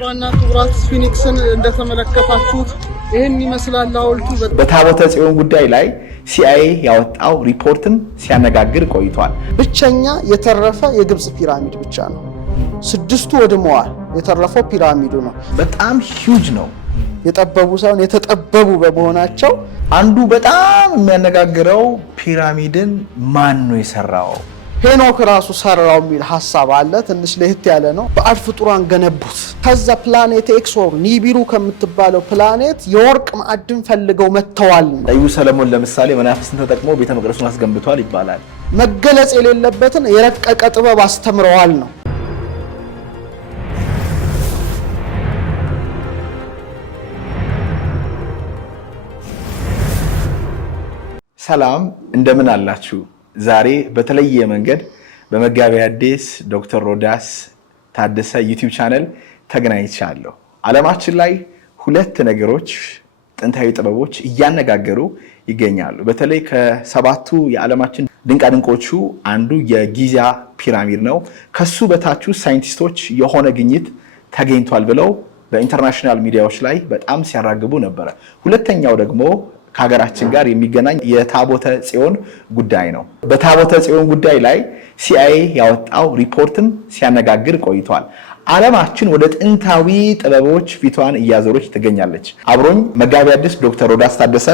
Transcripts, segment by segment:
ክቡራና ክቡራት ስፊኒክስን እንደተመለከታችሁት ይሄን ይመስላል ሐውልቱ። በታቦተ ጽዮን ጉዳይ ላይ ሲአይኤ ያወጣው ሪፖርትን ሲያነጋግር ቆይቷል። ብቸኛ የተረፈ የግብጽ ፒራሚድ ብቻ ነው። ስድስቱ ወድመዋል። የተረፈው ፒራሚዱ ነው። በጣም ሂውጅ ነው። የጠበቡ ሳይሆን የተጠበቡ በመሆናቸው አንዱ በጣም የሚያነጋግረው ፒራሚድን ማን ነው የሰራው? ሄኖክ ራሱ ሰራው የሚል ሐሳብ አለ። ትንሽ ለህት ያለ ነው። በአድ ፍጡራን ገነቡት። ከዛ ፕላኔት ኤክስ ወር ኒቢሩ ከምትባለው ፕላኔት የወርቅ ማዕድን ፈልገው መተዋል ነው። ነብዩ ሰለሞን ለምሳሌ መናፍስትን ተጠቅሞ ቤተ መቅደሱን አስገንብቷል ይባላል። መገለጽ የሌለበትን የረቀቀ ጥበብ አስተምረዋል ነው። ሰላም እንደምን አላችሁ? ዛሬ በተለየ መንገድ በመጋቢ ሐዲስ ዶክተር ሮዳስ ታደሰ ዩቲዩብ ቻናል ተገናኝቻለሁ። ዓለማችን ላይ ሁለት ነገሮች ጥንታዊ ጥበቦች እያነጋገሩ ይገኛሉ። በተለይ ከሰባቱ የዓለማችን ድንቃድንቆቹ አንዱ የጊዛ ፒራሚድ ነው። ከሱ በታች ሳይንቲስቶች የሆነ ግኝት ተገኝቷል ብለው በኢንተርናሽናል ሚዲያዎች ላይ በጣም ሲያራግቡ ነበረ። ሁለተኛው ደግሞ ከሀገራችን ጋር የሚገናኝ የታቦተ ጽዮን ጉዳይ ነው። በታቦተ ጽዮን ጉዳይ ላይ ሲአይኤ ያወጣው ሪፖርትን ሲያነጋግር ቆይቷል። ዓለማችን ወደ ጥንታዊ ጥበቦች ፊቷን እያዞረች ትገኛለች። አብሮኝ መጋቢ ሐዲስ ዶክተር ሮዳስ ታደሰ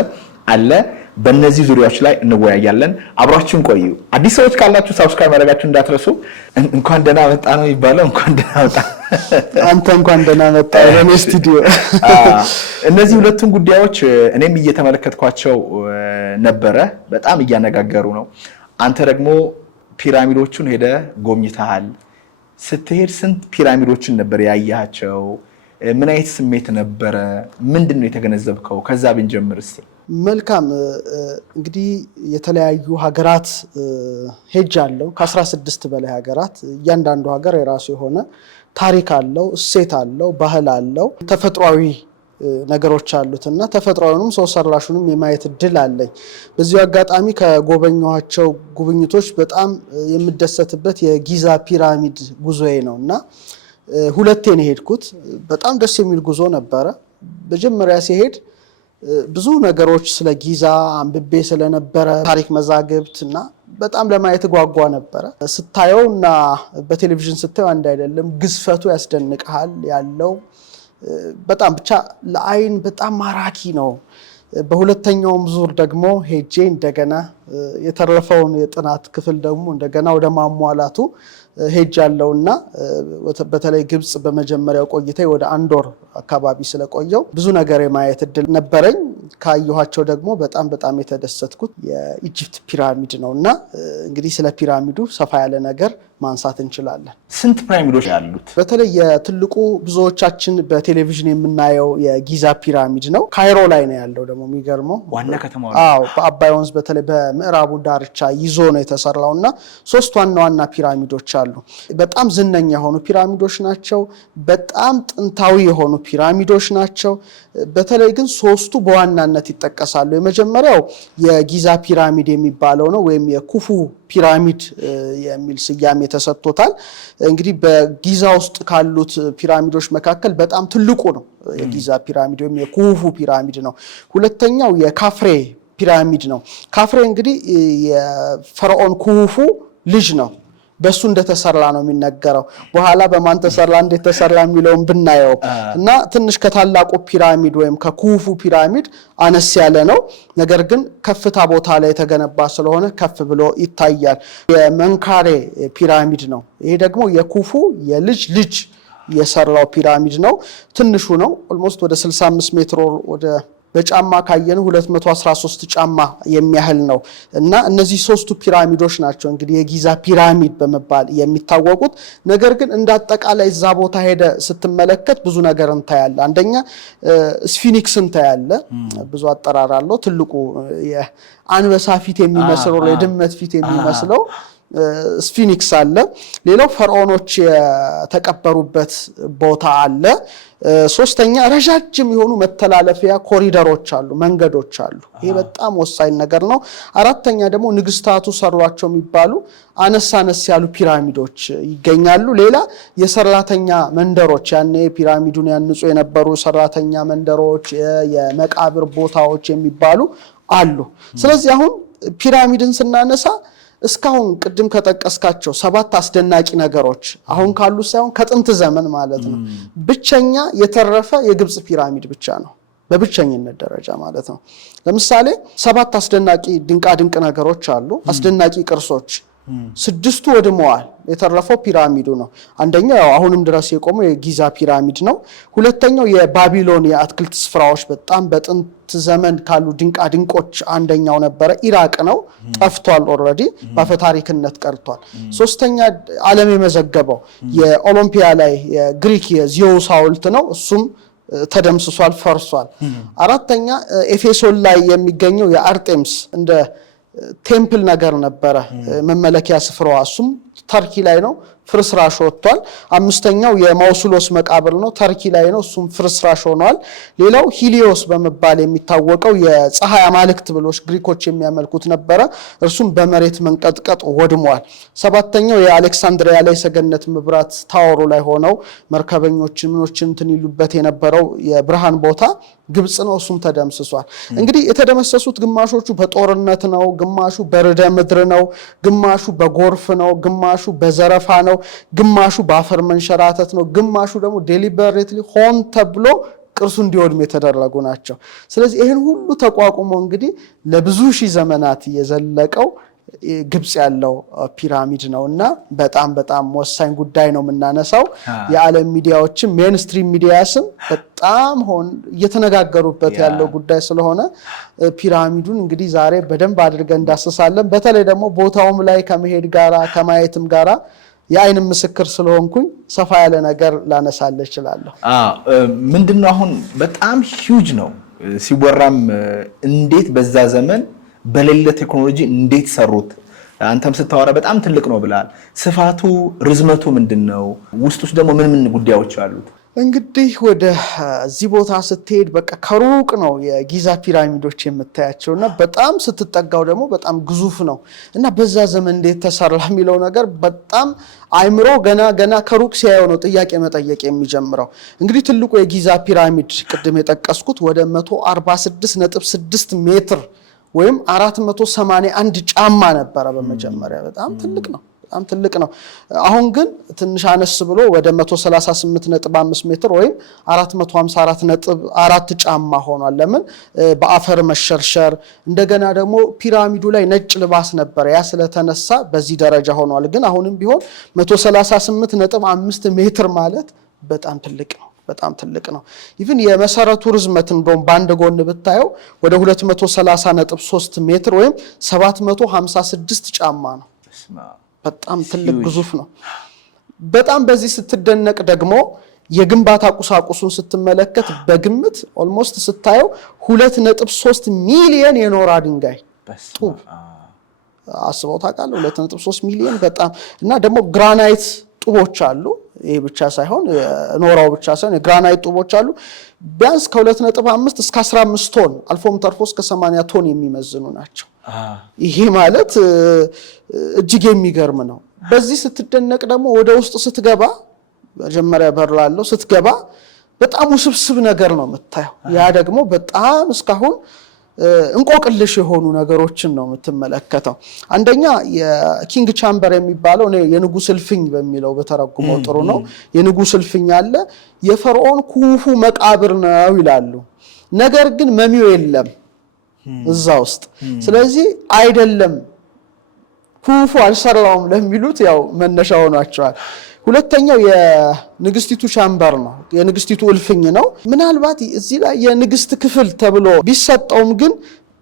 አለ። በእነዚህ ዙሪያዎች ላይ እንወያያለን። አብራችሁን ቆዩ። አዲስ ሰዎች ካላችሁ ሰብስክራይብ ማድረጋችሁ እንዳትረሱ። እንኳን ደህና መጣ ነው የሚባለው። እንኳን ደህና መጣ። አንተ እንኳን ደህና መጣ ወደ ስቱዲዮ። እነዚህ ሁለቱን ጉዳዮች እኔም እየተመለከትኳቸው ነበረ። በጣም እያነጋገሩ ነው። አንተ ደግሞ ፒራሚዶቹን ሄደ ጎብኝተሃል። ስትሄድ ስንት ፒራሚዶችን ነበር ያያቸው? ምን አይነት ስሜት ነበረ? ምንድነው የተገነዘብከው? ከዛ ብንጀምር እስቲ። መልካም። እንግዲህ የተለያዩ ሀገራት ሄጃለሁ። ከ16 በላይ ሀገራት። እያንዳንዱ ሀገር የራሱ የሆነ ታሪክ አለው፣ እሴት አለው፣ ባህል አለው፣ ተፈጥሯዊ ነገሮች አሉትና ተፈጥሯዊንም ሰው ሰራሹንም የማየት እድል አለኝ። በዚሁ አጋጣሚ ከጎበኘኋቸው ጉብኝቶች በጣም የምደሰትበት የጊዛ ፒራሚድ ጉዞዬ ነውና ሁለቴ ነው የሄድኩት። በጣም ደስ የሚል ጉዞ ነበረ። መጀመሪያ ሲሄድ ብዙ ነገሮች ስለ ጊዛ አንብቤ ስለነበረ ታሪክ መዛግብት እና በጣም ለማየት ጓጓ ነበረ። ስታየው እና በቴሌቪዥን ስታየው አንድ አይደለም። ግዝፈቱ ያስደንቅሃል። ያለው በጣም ብቻ ለአይን በጣም ማራኪ ነው። በሁለተኛውም ዙር ደግሞ ሄጄ እንደገና የተረፈውን የጥናት ክፍል ደግሞ እንደገና ወደ ማሟላቱ ሄጃለሁና በተለይ ግብጽ በመጀመሪያው ቆይታዬ ወደ 1 ወር አካባቢ ስለቆየው ብዙ ነገር የማየት እድል ነበረኝ። ካየኋቸው ደግሞ በጣም የተደሰትኩት የኢጂፕት ፒራሚድ ነውና እንግዲህ ስለ ፒራሚዱ ሰፋ ያለ ነገር ማንሳት እንችላለን። ስንት ፒራሚዶች ያሉት? በተለይ የትልቁ ብዙዎቻችን በቴሌቪዥን የምናየው የጊዛ ፒራሚድ ነው። ካይሮ ላይ ነው ያለው። ደግሞ የሚገርመው ዋና ከተማው በአባይ ወንዝ በተለይ በምዕራቡ ዳርቻ ይዞ ነው የተሰራውና 3 ዋና ፒራሚዶች አሉ። በጣም ዝነኛ የሆኑ ፒራሚዶች ናቸው። በጣም ጥንታዊ የሆኑ ፒራሚዶች ናቸው። በተለይ ግን 3ቱ በዋናነት ይጠቀሳሉ። የመጀመሪያው የጊዛ ፒራሚድ የሚባለው ነው፣ ወይም የኩፉ ፒራሚድ የሚል ስያሜ ተሰጥቶታል። እንግዲህ በጊዛ ውስጥ ካሉት ፒራሚዶች መካከል በጣም ትልቁ ነው የጊዛ ፒራሚድ ወይም የኩፉ ፒራሚድ ነው። ሁለተኛው የካፍሬ ፒራሚድ ነው። ካፍሬ እንግዲህ የፈርዖን ኩፉ ልጅ ነው። በሱ እንደተሰራ ነው የሚነገረው። በኋላ በማን ተሰራ እንዴት ተሰራ የሚለውን ብናየው እና ትንሽ ከታላቁ ፒራሚድ ወይም ከኩፉ ፒራሚድ አነስ ያለ ነው። ነገር ግን ከፍታ ቦታ ላይ የተገነባ ስለሆነ ከፍ ብሎ ይታያል። የመንካሬ ፒራሚድ ነው። ይሄ ደግሞ የኩፉ የልጅ የሰራው ፒራሚድ ነው። ትንሹ ነው። ኦልሞስት ወደ 65 ሜትር ወደ በጫማ ካየን 213 ጫማ የሚያህል ነው እና እነዚህ 3ቱ ፒራሚዶች ናቸው እንግዲህ የጊዛ ፒራሚድ በመባል የሚታወቁት። ነገር ግን እንዳጠቃላይ እዛ ቦታ ሄደ ስትመለከት ብዙ ነገር እንታያለ። አንደኛ ስፊኒክስ እንታያለ። ብዙ አጠራር አለው። ትልቁ የአንበሳ ፊት የሚመስለው የድመት ፊት የሚመስለው ስፊኒክስ አለ። ሌላው ፈርዖኖች የተቀበሩበት ቦታ አለ። ሶስተኛ ረጃጅም የሆኑ መተላለፊያ ኮሪደሮች አሉ፣ መንገዶች አሉ። ይሄ በጣም ወሳኝ ነገር ነው። አራተኛ ደግሞ ንግስታቱ ሰሯቸው የሚባሉ አነስ ያሉ ፒራሚዶች ይገኛሉ። ሌላ የሰራተኛ መንደሮች፣ ያኔ ፒራሚዱን ያንጹ የነበሩ ሰራተኛ መንደሮች፣ የመቃብር ቦታዎች የሚባሉ አሉ። ስለዚህ አሁን ፒራሚድን ስናነሳ እስካሁን ቅድም ከጠቀስካቸው 7 አስደናቂ ነገሮች አሁን ካሉ ሳይሆን ከጥንት ዘመን ማለት ነው ብቸኛ የተረፈ የግብጽ ፒራሚድ ብቻ ነው፣ በብቸኝነት ደረጃ ማለት ነው። ለምሳሌ 7 አስደናቂ ድንቅ ነገሮች አሉ፣ አስደናቂ ቅርሶች። 6ቱ ወድመዋል፣ የተረፈው ፒራሚዱ ነው። አንደኛው ያው አሁንም ድረስ የቆመው የጊዛ ፒራሚድ ነው። ሁለተኛው የባቢሎን የአትክልት ስፍራዎች በጣም በጥንት ዘመን ካሉ ድንቆች አንደኛው ነበረ፣ ኢራቅ ነው፣ ጠፍቷል፣ ኦልሬዲ በአፈታሪክነት ቀርቷል። ሶስተኛ ዓለም የመዘገበው የኦሎምፒያ ላይ የግሪክ የዚዮስ ሐውልት ነው፣ እሱም ተደምስሷል፣ ፈርሷል። አራተኛ ኤፌሶን ላይ የሚገኘው የአርጤምስ እንደ ቴምፕል ነገር ነበረ መመለኪያ ስፍራዋ፣ እሱም ተርኪ ላይ ነው፣ ፍርስራሽ ወጥቷል። አምስተኛው የማውሱሎስ መቃብር ነው፣ ተርኪ ላይ ነው፣ እሱም ፍርስራሽ ሆኗል። ሌላው ሂሊዮስ በመባል የሚታወቀው የፀሐይ አማልክት ብሎች ግሪኮች የሚያመልኩት ነበረ፣ እርሱም በመሬት መንቀጥቀጥ ወድሟል። ሰባተኛው የአሌክሳንድሪያ ላይ ሰገነት መብራት ታወሩ ላይ ሆነው መርከበኞችን ምኖችን እንትን ይሉበት የነበረው የብርሃን ቦታ ግብጽ ነው፣ እሱም ተደምስሷል። እንግዲህ የተደመሰሱት ግማሾቹ በጦርነት ነው፣ ግማሹ በርዕደ ምድር ነው፣ ግማሹ በጎርፍ ነው፣ ግማሹ በዘረፋ ነው፣ ግማሹ በአፈር መንሸራተት ነው፣ ግማሹ ደግሞ ዴሊበሬትሊ ሆን ተብሎ ቅርሱ እንዲወድም የተደረጉ ናቸው። ስለዚህ ይህን ሁሉ ተቋቁሞ እንግዲህ ለብዙ ሺህ ዘመናት የዘለቀው ግብጽ ያለው ፒራሚድ ነውና በጣም ወሳኝ ጉዳይ ነው የምናነሳው። የዓለም ሚዲያዎችም ሜንስትሪም ሚዲያስም በጣም እየተነጋገሩበት ያለው ጉዳይ ስለሆነ ፒራሚዱን እንግዲህ ዛሬ በደንብ አድርገን እንዳስሳለን። በተለይ ደግሞ ቦታውም ላይ ከመሄድ ጋራ ከማየትም ጋራ የአይን ምስክር ስለሆንኩኝ ሰፋ ያለ ነገር ላነሳለ እችላለሁ። ምንድነው አሁን በጣም ሂውጅ ነው ሲወራም፣ እንዴት በዛ ዘመን በሌለ ቴክኖሎጂ እንዴት ሰሩት? አንተም ስታወራ በጣም ትልቅ ነው ብላል። ስፋቱ ርዝመቱ ምንድነው? ውስጡስ ደግሞ ምን ጉዳዮች አሉት? እንግዲህ ወደ እዚህ ቦታ ስትሄድ በቃ ከሩቅ ነው የጊዛ ፒራሚዶች የምታያቸውና በጣም ስትጠጋው ደግሞ በጣም ግዙፍ ነው እና በዛ ዘመን እንዴት ተሰራ የሚለው ነገር በጣም አይምሮ ገና ከሩቅ ሲያየው ነው ጥያቄ መጠየቅ የሚጀምረው። እንግዲህ ትልቁ የጊዛ ፒራሚድ ቅድም የጠቀስኩት ወደ 146.6 ሜትር ወይም 481 ጫማ ነበረ በመጀመሪያ። በጣም ትልቅ ነው። አሁን ግን ትንሽ አነስ ብሎ ወደ 138.5 ሜትር ወይም 454.4 ጫማ ሆኗል። ለምን? በአፈር መሸርሸር፣ እንደገና ደግሞ ፒራሚዱ ላይ ነጭ ልባስ ነበር፣ ያ ስለተነሳ በዚህ ደረጃ ሆኗል። ግን አሁንም ቢሆን 138.5 ሜትር ማለት በጣም ትልቅ ነው። ኢቭን የመሰረቱ ርዝመት እንደውም በአንድ ጎን ብታየው ወደ 230.3 ሜትር ወይም 756 ጫማ ነው። በጣም ትልቅ ግዙፍ ነው። በጣም በዚህ ስትደነቅ ደግሞ የግንባታ ቁሳቁሱን ስትመለከት በግምት ኦልሞስት ስታየው 2.3 ሚሊዮን የኖራ ድንጋይ ጡብ አስበው ታውቃለህ? 2.3 ሚሊዮን በጣም እና ደግሞ ግራናይት ጡቦች አሉ። ይሄ ብቻ ሳይሆን ኖራው ብቻ ሳይሆን የግራናይት ጡቦች አሉ። ቢያንስ ከ2.5 እስከ 15 ቶን አልፎም ተርፎ እስከ 80 ቶን የሚመዝኑ ናቸው። ይሄ ማለት እጅግ የሚገርም ነው። በዚህ ስትደነቅ ደግሞ ወደ ውስጥ ስትገባ መጀመሪያ በር ላለው ስትገባ በጣም ውስብስብ ነገር ነው የምታየው። ያ ደግሞ በጣም እስካሁን እንቆቅልሽ የሆኑ ነገሮችን ነው የምትመለከተው። አንደኛ የኪንግ ቻምበር የሚባለው የንጉስ እልፍኝ በሚለው በተረጉመው ጥሩ ነው። የንጉስ እልፍኝ አለ። የፈርዖን ኩፉ መቃብር ነው ይላሉ። ነገር ግን መሚው የለም እዛ ውስጥ። ስለዚህ አይደለም ኩፉ አልሰራውም ለሚሉት ያው መነሻ ሆኗቸዋል። ሁለተኛው የንግስቲቱ ቻምበር ነው፣ የንግስቲቱ እልፍኝ ነው። ምናልባት እዚህ ላይ የንግስት ክፍል ተብሎ ቢሰጠውም ግን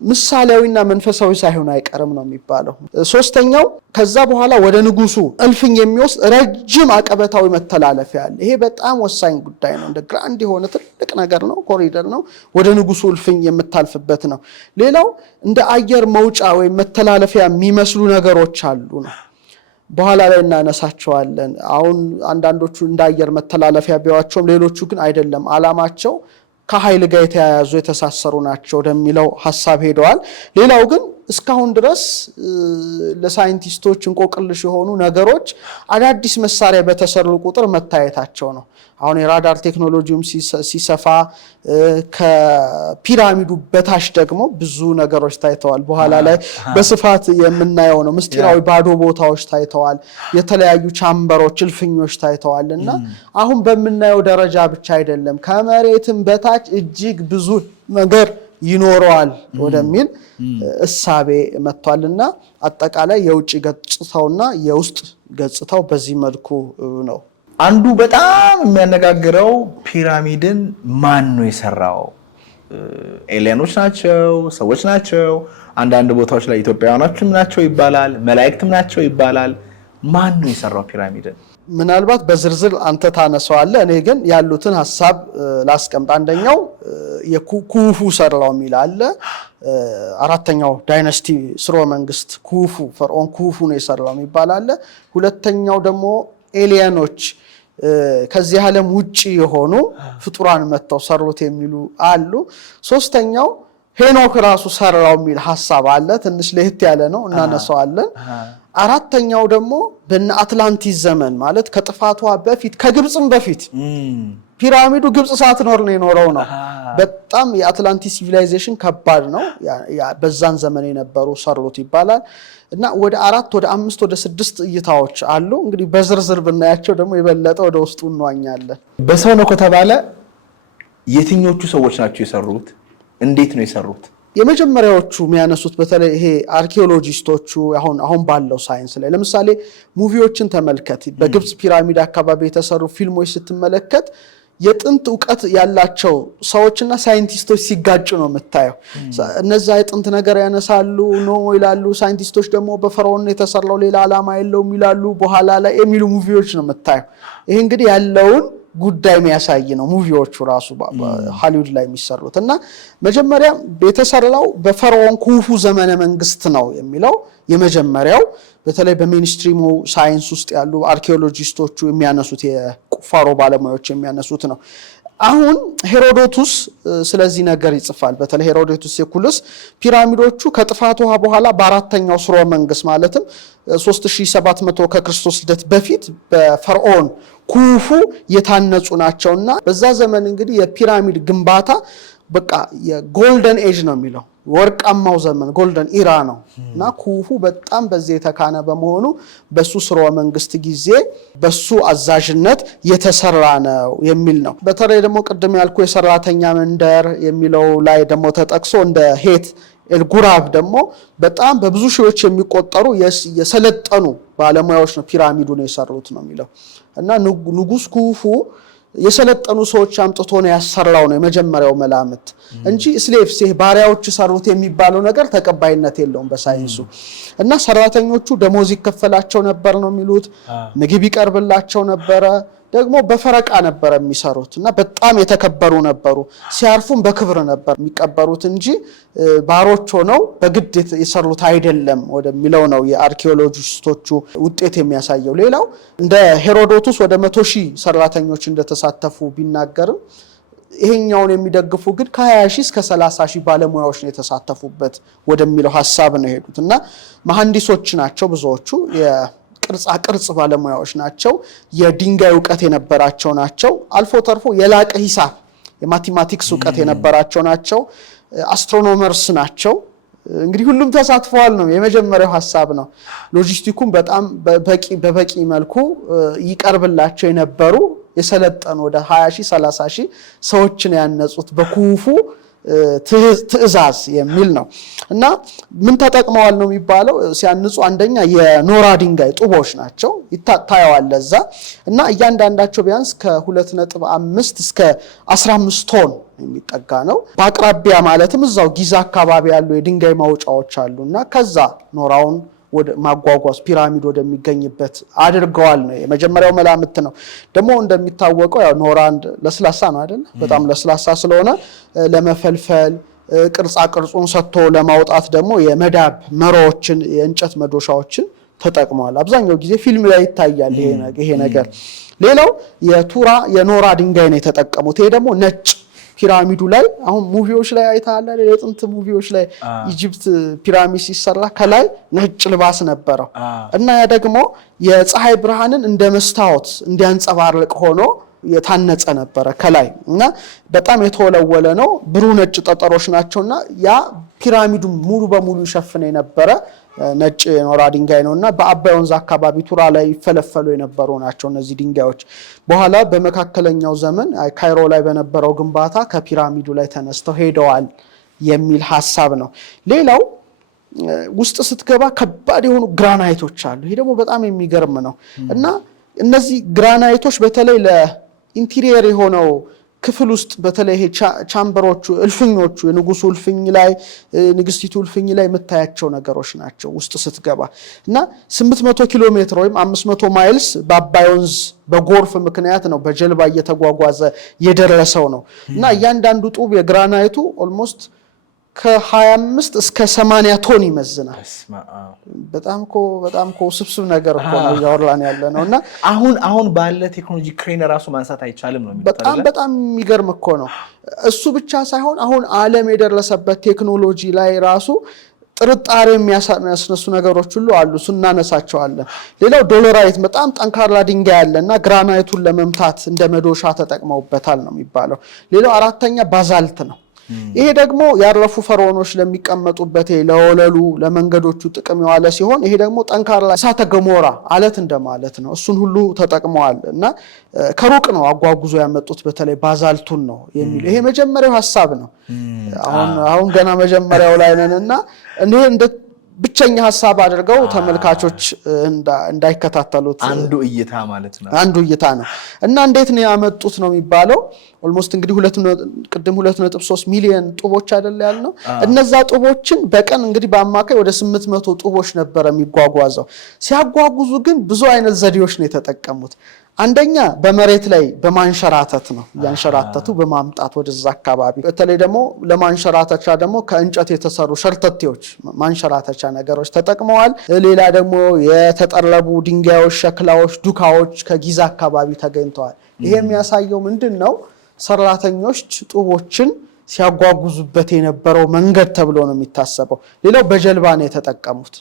ምሳሌያዊና መንፈሳዊ ሳይሆን አይቀርም ነው የሚባለው። ሶስተኛው ከዛ በኋላ ወደ ንጉሱ እልፍኝ የሚወስድ ረጅም አቀበታዊ መተላለፊያ አለ። ይሄ በጣም ወሳኝ ጉዳይ ነው። እንደ ግራንድ የሆነ ትልቅ ነገር ነው፣ ኮሪደር ነው፣ ወደ ንጉሱ እልፍኝ የምታልፍበት ነው። ሌላው እንደ አየር መውጫ ወይም መተላለፊያ የሚመስሉ ነገሮች አሉ ነው። በኋላ ላይ እናነሳቸዋለን። አሁን አንዳንዶቹ እንዳየር መተላለፊያ ቢያዋቸውም ሌሎቹ ግን አይደለም፣ አላማቸው ከኃይል ጋር የተያያዙ የተሳሰሩ ናቸው ወደሚለው ሐሳብ ሄደዋል። ሌላው ግን እስካሁን ድረስ ለሳይንቲስቶች እንቆቅልሽ የሆኑ ነገሮች አዳዲስ መሳሪያ በተሰሩ ቁጥር መታየታቸው ነው። አሁን የራዳር ቴክኖሎጂውም ሲሰፋ ከፒራሚዱ በታች ደግሞ ብዙ ነገሮች ታይተዋል። በኋላ ላይ በስፋት የምናየው ነው። ምስጢራዊ ባዶ ቦታዎች ታይተዋል። የተለያዩ ቻምበሮች፣ እልፍኞች ታይተዋል። እና አሁን በምናየው ደረጃ ብቻ አይደለም፣ ከመሬትም በታች እጅግ ብዙ ነገር ይኖረዋል ወደሚል እሳቤ መጥቷልና አጠቃላይ የውጭ ገጽታውና የውስጥ ገጽታው በዚህ መልኩ ነው። አንዱ በጣም የሚያነጋግረው ፒራሚድን ማን ነው የሰራው? ኤሊያኖች ናቸው? ሰዎች ናቸው? አንዳንድ ቦታዎች ላይ ኢትዮጵያውያኖችም ናቸው ይባላል፣ መላእክትም ናቸው ይባላል። ማን ነው የሰራው ፒራሚድን? ምናልባት በዝርዝር አንተ ታነሳዋለህ፣ እኔ ግን ያሉትን ሐሳብ ላስቀምጥ። አንደኛው የኩፉ ሰራው የሚል አለ። አራተኛው ዳይናስቲ ስርወ መንግስት ኩፉ ፈርዖን ኩፉ ነው የሰራው ይባላል። ሁለተኛው ደግሞ ኤሊያኖች ከዚህ ዓለም ውጪ የሆኑ ፍጡራን መተው ሰሩት የሚሉ አሉ። ሶስተኛው ሄኖክ ራሱ ሰራው የሚል ሐሳብ አለ። ትንሽ ለየት ያለ ነው፣ እናነሳዋለን። አራተኛው ደግሞ በእነ አትላንቲስ ዘመን ማለት ከጥፋቷ በፊት ከግብጽም በፊት ፒራሚዱ ግብጽ ሳትኖር ነው የኖረው ነው። በጣም የአትላንቲስ ሲቪላይዜሽን ከባድ ነው። በዛን ዘመን የነበሩ ሰሩት ይባላል። እና ወደ 4 ወደ 5 ወደ 6 እይታዎች አሉ። እንግዲህ በዝርዝር ብናያቸው ደግሞ የበለጠ ወደ ውስጡ እንዋኛለን። በሰው ነው ከተባለ የትኞቹ ሰዎች ናቸው የሰሩት? እንዴት ነው የሰሩት? የመጀመሪያዎቹ የሚያነሱት በተለይ ይሄ አርኪኦሎጂስቶቹ አሁን ባለው ሳይንስ ላይ ለምሳሌ ሙቪዎችን ተመልከት። በግብጽ ፒራሚድ አካባቢ የተሰሩ ፊልሞች ስትመለከት የጥንት ዕውቀት ያላቸው ሰዎችና ሳይንቲስቶች ሲጋጩ ነው የምታየው። እነዛ የጥንት ነገር ያነሳሉ ነው ይላሉ፣ ሳይንቲስቶች ደግሞ በፈርዖን የተሰራው ሌላ ዓላማ የለውም ይላሉ በኋላ ላይ የሚሉ ሙቪዎች ነው የምታየው። ይሄ እንግዲህ ያለውን ጉዳይ የሚያሳይ ነው ሙቪዎቹ ራሱ ሃሊውድ ላይ የሚሰሩት። እና መጀመሪያ የተሰራው በፈርዖን ኩፉ ዘመነ መንግስት ነው የሚለው የመጀመሪያው በተለይ በሜንስትሪሙ ሳይንስ ውስጥ ያሉ አርኪኦሎጂስቶቹ የሚያነሱት የቁፋሮ ባለሙያዎች የሚያነሱት ነው። አሁን ሄሮዶቱስ ስለዚህ ነገር ይጽፋል። በተለይ ሄሮዶቱስ የኩልስ ፒራሚዶቹ ከጥፋት ውሃ በኋላ በአራተኛው ስርወ መንግስት ማለትም 3700 ከክርስቶስ ልደት በፊት በፈርዖን ኩፉ የታነጹ ናቸውና በዛ ዘመን እንግዲህ የፒራሚድ ግንባታ በቃ የጎልደን ኤጅ ነው የሚለው ወርቃማው ዘመን ጎልደን ኢራ ነው። እና ኩፉ በጣም በዚህ የተካነ በመሆኑ በሱ ስርወ መንግስት ጊዜ በሱ አዛዥነት የተሰራ ነው የሚል ነው። በተለይ ደግሞ ቅድም ያልኩ የሰራተኛ መንደር የሚለው ላይ ደግሞ ተጠቅሶ እንደ ሄት ኤልጉራብ ደግሞ በጣም በብዙ ሺዎች የሚቆጠሩ የሰለጠኑ ባለሙያዎች ነው ፒራሚዱን የሰሩት ነው የሚለው። እና ንጉስ ኩፉ የሰለጠኑ ሰዎች አምጥቶ ነው ያሰራው ነው የመጀመሪያው መላምት እንጂ ስሌቭስ ባሪያዎች ሰሩት የሚባለው ነገር ተቀባይነት የለውም በሳይንሱ። እና ሰራተኞቹ ደሞዝ ይከፈላቸው ነበር ነው የሚሉት፣ ምግብ ይቀርብላቸው ነበረ፣ ደግሞ በፈረቃ ነበር የሚሰሩት እና በጣም የተከበሩ ነበሩ። ሲያርፉም በክብር ነበር የሚቀበሩት እንጂ ባሮች ሆነው በግድ የሰሩት አይደለም ወደሚለው ነው የአርኪኦሎጂስቶቹ ውጤት የሚያሳየው። ሌላው እንደ ሄሮዶቱስ ወደ 100,000 ሰራተኞች እንደተሳተፉ ቢናገርም ይሄኛውን የሚደግፉ ግን ከ20,000 እስከ 30,000 ባለሙያዎች ነው የተሳተፉበት ወደሚለው ሐሳብ ነው የሄዱት። እና መሐንዲሶች ናቸው ብዙዎቹ፣ ቅርጽ ባለሙያዎች ናቸው፣ የድንጋይ ዕውቀት የነበራቸው ናቸው፣ አልፎ ተርፎ የላቀ ሂሳብ የማቴማቲክስ ዕውቀት የነበራቸው ናቸው፣ አስትሮኖመርስ ናቸው። እንግዲህ ሁሉም ተሳትፈዋል ነው የመጀመሪያው ሐሳብ ነው። ሎጂስቲኩም በጣም በበቂ መልኩ ይቀርብላቸው የነበሩ የሰለጠኑ ወደ 20,000 30,000 ሰዎችን ያነጹት በኩፉ ትእዛዝ የሚል ነው። እና ምን ተጠቅመዋል ነው የሚባለው ሲያንጹ አንደኛ የኖራ ድንጋይ ጡቦች ናቸው ታየዋል ለዛ። እና እያንዳንዳቸው ቢያንስ ከ2.5 እስከ 15 ቶን የሚጠጋ ነው። በአቅራቢያ ማለትም እዛው ጊዛ አካባቢ ያሉ የድንጋይ ማውጫዎች አሉና ከዛ ኖራውን ወደ ማጓጓዝ ፒራሚድ ወደሚገኝበት አድርገዋል ነው የመጀመሪያው መላምት ነው። ደግሞ እንደሚታወቀው ያው ኖራን ለስላሳ ነው አይደል? በጣም ለስላሳ ስለሆነ ለመፈልፈል ቅርጻ ቅርጹን ሰጥቶ ለማውጣት ደግሞ የመዳብ መሮዎችን የእንጨት መዶሻዎችን ተጠቅመዋል። አብዛኛው ጊዜ ፊልም ላይ ይታያል ይሄ ነገር። ሌላው የኖራ ድንጋይ ነው የተጠቀሙት። ይሄ ደግሞ ነጭ ፒራሚዱ ላይ አሁን ሙቪዎች ላይ አይታለ የጥንት ሙቪዎች ላይ ኢጂፕት ፒራሚድ ሲሰራ ከላይ ነጭ ልባስ ነበረው እና ያ ደግሞ የፀሐይ ብርሃንን እንደ መስታወት እንዲያንጸባርቅ ሆኖ የታነጸ ነበረ ከላይ እና በጣም የተወለወለ ነው። ብሩህ ነጭ ጠጠሮች ናቸውና ያ ፒራሚዱ ሙሉ በሙሉ ይሸፍነ የነበረ ነጭ ኖራ ድንጋይ ነውና በአባይ ወንዝ አካባቢ ቱራ ላይ ይፈለፈሉ የነበሩ ናቸው እነዚህ ድንጋዮች። በኋላ በመካከለኛው ዘመን ካይሮ ላይ በነበረው ግንባታ ከፒራሚዱ ላይ ተነስተው ሄደዋል የሚል ሐሳብ ነው። ሌላው ውስጥ ስትገባ ከባድ የሆኑ ግራናይቶች አሉ። ይሄ ደግሞ በጣም የሚገርም ነው እና እነዚህ ግራናይቶች በተለይ ለኢንቴሪየር የሆነው ክፍል ውስጥ በተለይ ይሄ ቻምበሮቹ እልፍኞቹ የንጉሱ እልፍኝ ላይ ንግስቲቱ እልፍኝ ላይ የምታያቸው ነገሮች ናቸው ውስጥ ስትገባ እና 800 ኪሎ ሜትር ወይም 500 ማይልስ በአባይ ወንዝ በጎርፍ ምክንያት ነው በጀልባ እየተጓጓዘ የደረሰው ነው እና እያንዳንዱ ጡብ የግራናይቱ ኦልሞስት ከ25 እስከ 80 ቶን ይመዝናል። በጣም ስብስብ ነገር እኮ ነው ያወራን ያለነውና አሁን ባለ ቴክኖሎጂ ክሬን ራሱ ማንሳት አይቻልም ነው የሚባለው። በጣም የሚገርም እኮ ነው። እሱ ብቻ ሳይሆን አሁን ዓለም የደረሰበት ቴክኖሎጂ ላይ ራሱ ጥርጣሬ የሚያስነሱ ነገሮች ሁሉ አሉ። እናነሳቸዋለን። ሌላው ዶሎራይት በጣም ጠንካራ ድንጋይ ያለና ግራናይቱን ለመምታት እንደ መዶሻ ተጠቅመውበታል ነው የሚባለው። ሌላው አራተኛ ባዛልት ነው። ይሄ ደግሞ ያረፉ ፈርዖኖች ለሚቀመጡበት ለወለሉ ለመንገዶቹ ጥቅም የዋለ ሲሆን ይሄ ደግሞ ጠንካራ እሳተ ገሞራ አለት እንደማለት ነው። እሱን ሁሉ ተጠቅመዋል እና ከሩቅ ነው አጓጉዞ ያመጡት በተለይ ባዛልቱን ነው የሚል ይሄ መጀመሪያው ሐሳብ ነው። አሁን ገና መጀመሪያው ላይ ነንና እንደ ብቸኛ ሐሳብ አድርገው ተመልካቾች እንዳይከታተሉት አንዱ እይታ ማለት ነው። አንዱ እይታ ነው እና እንዴት ነው ያመጡት ነው የሚባለው። ኦልሞስት እንግዲህ 2.3 ሚሊዮን ጡቦች አይደል ያልነው። እነዛ ጡቦችን በቀን እንግዲህ በአማካይ ወደ 800 ጡቦች ነበር የሚጓጓዘው። ሲያጓጉዙ ግን ብዙ አይነት ዘዴዎች ነው የተጠቀሙት። አንደኛ በመሬት ላይ በማንሸራተት ነው ያንሸራተቱ በማምጣት ወደዛ አካባቢ። በተለይ ደግሞ ለማንሸራተቻ ደግሞ ከእንጨት የተሰሩ ሸርተቴዎች ማንሸራተቻ ነገሮች ተጠቅመዋል። ሌላ ደግሞ የተጠረቡ ድንጋዮች፣ ሸክላዎች፣ ዱካዎች ከጊዛ አካባቢ ተገኝተዋል። ይሄ የሚያሳየው ምንድነው? ሰራተኞች ጡቦችን ሲያጓጉዙበት የነበረው መንገድ ተብሎ ነው የሚታሰበው። ሌላው በጀልባ ነው የተጠቀሙት።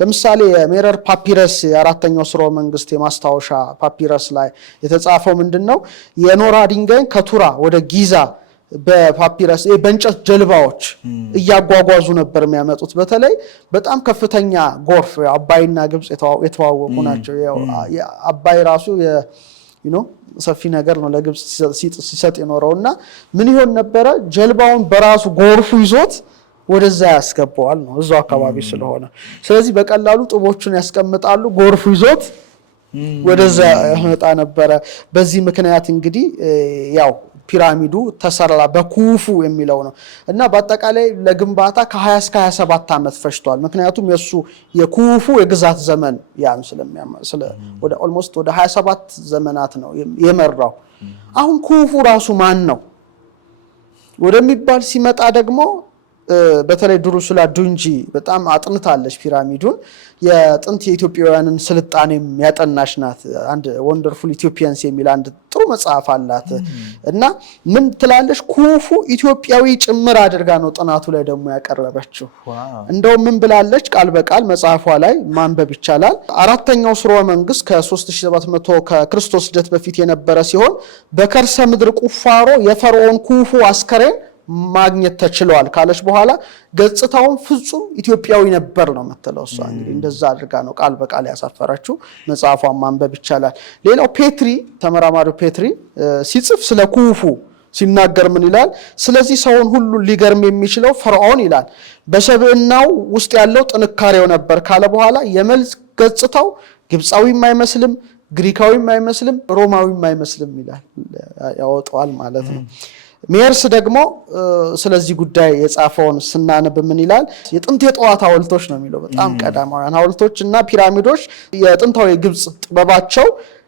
ለምሳሌ የሜረር ፓፒረስ የአራተኛው ስርወ መንግስት የማስታወሻ ፓፒረስ ላይ የተጻፈው ምንድነው? የኖራ ድንጋይን ከቱራ ወደ ጊዛ በፓፒረስ በእንጨት ጀልባዎች እያጓጓዙ ነበር የሚያመጡት። በተለይ በጣም ከፍተኛ ጎርፍ አባይና ግብጽ የተዋወቁ ናቸው። አባይ ራሱ ሰፊ ነገር ነው ለግብጽ ሲሰጥ የኖረውና ምን ይሆን ነበረ? ጀልባውን በራሱ ጎርፉ ይዞት ወደዛ ያስገባዋል ነው እዛው አካባቢ ስለሆነ። ስለዚህ በቀላሉ ጡቦቹን ያስቀምጣሉ፣ ጎርፉ ይዞት ወደዛ ያመጣ ነበረ። በዚህ ምክንያት እንግዲህ ያው ፒራሚዱ ተሰራ በኩፉ የሚለው ነው እና በአጠቃላይ ለግንባታ ከ20 እስከ 27 ዓመት ፈጅቷል። ምክንያቱም የኩፉ የግዛት ዘመን ያን ወደ ኦልሞስት ወደ 27 ዘመናት ነው የመራው። አሁን ኩፉ ራሱ ማን ነው ወደሚባል ሲመጣ ደግሞ በተለይ ድሩሱላ ዱንጂ በጣም አጥንታለች ፒራሚዱን። የጥንት የኢትዮጵያውያንን ስልጣኔም ያጠናች ናት። አንድ ወንደርፉል ኢትዮጵያንስ የሚል አንድ ጥሩ መጽሐፍ አላት እና ምን ትላለች? ኩፉ ኢትዮጵያዊ ጭምር አድርጋ ነው ጥናቱ ላይ ደግሞ ያቀረበችው። እንደውም ምን ብላለች? ቃል በቃል መጽሐፏ ላይ ማንበብ ይቻላል። አራተኛው ስርወ መንግስት ከ3700 ከክርስቶስ ልደት በፊት የነበረ ሲሆን በከርሰ ምድር ቁፋሮ የፈርዖን ኩፉ አስከሬን ማግኘት ተችሏል ካለች በኋላ ገጽታውን ፍጹም ኢትዮጵያዊ ነበር ነው የምትለው እሷ። እንግዲህ እንደዛ አድርጋ ነው ቃል በቃል ያሳፈረችው። መጽሐፏን ማንበብ ይቻላል። ሌላው ፔትሪ ተመራማሪው ፔትሪ ሲጽፍ ስለ ኩፉ ሲናገር ምን ይላል? ስለዚህ ሰውን ሁሉ ሊገርም የሚችለው ፈርዖን ይላል በሰብዕናው ውስጥ ያለው ጥንካሬው ነበር ካለ በኋላ የመልክ ገጽታው ግብፃዊም አይመስልም፣ ግሪካዊም አይመስልም፣ ሮማዊም አይመስልም ይላል። ያወጣዋል ማለት ነው። ሜርስ ደግሞ ስለዚህ ጉዳይ የጻፈውን ስናነብ ምን ይላል? የጥንት የጠዋት ሐውልቶች ነው የሚለው። በጣም ቀዳማውያን ሐውልቶች እና ፒራሚዶች የጥንታዊ ግብጽ ጥበባቸው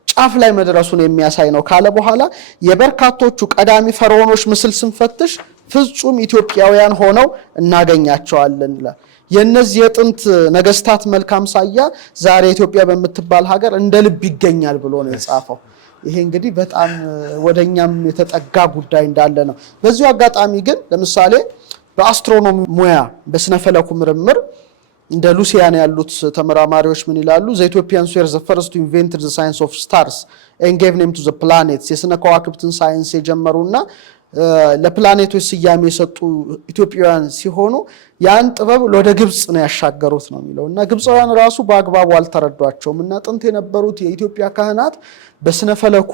ጫፍ ላይ መድረሱን የሚያሳይ ነው ካለ በኋላ የበርካቶቹ ቀዳሚ ፈርዖኖች ምስል ስንፈትሽ ፍጹም ኢትዮጵያውያን ሆነው እናገኛቸዋለን ይላል። የነዚህ የጥንት ነገስታት መልካም ሳያ ዛሬ ኢትዮጵያ በምትባል ሀገር እንደ ልብ ይገኛል ብሎ ነው የጻፈው። ይሄ እንግዲህ በጣም ወደኛም የተጠጋ ጉዳይ እንዳለ ነው። በዚሁ አጋጣሚ ግን ለምሳሌ በአስትሮኖሚ ሙያ በስነፈለኩ ምርምር እንደ ሉሲያን ያሉት ተመራማሪዎች ምን ይላሉ? the Ethiopians were the first to invent the science of stars and gave name to the planets የስነ ከዋክብትን ሳይንስ የጀመሩና ለፕላኔቶች ስያሜ የሰጡ ኢትዮጵያውያን ሲሆኑ ያን ጥበብ ወደ ግብጽ ነው ያሻገሩት ነው የሚለውና ግብጻውያን ራሱ በአግባቡ አልተረዷቸውም እና ጥንት የነበሩት የኢትዮጵያ ካህናት በስነፈለኩ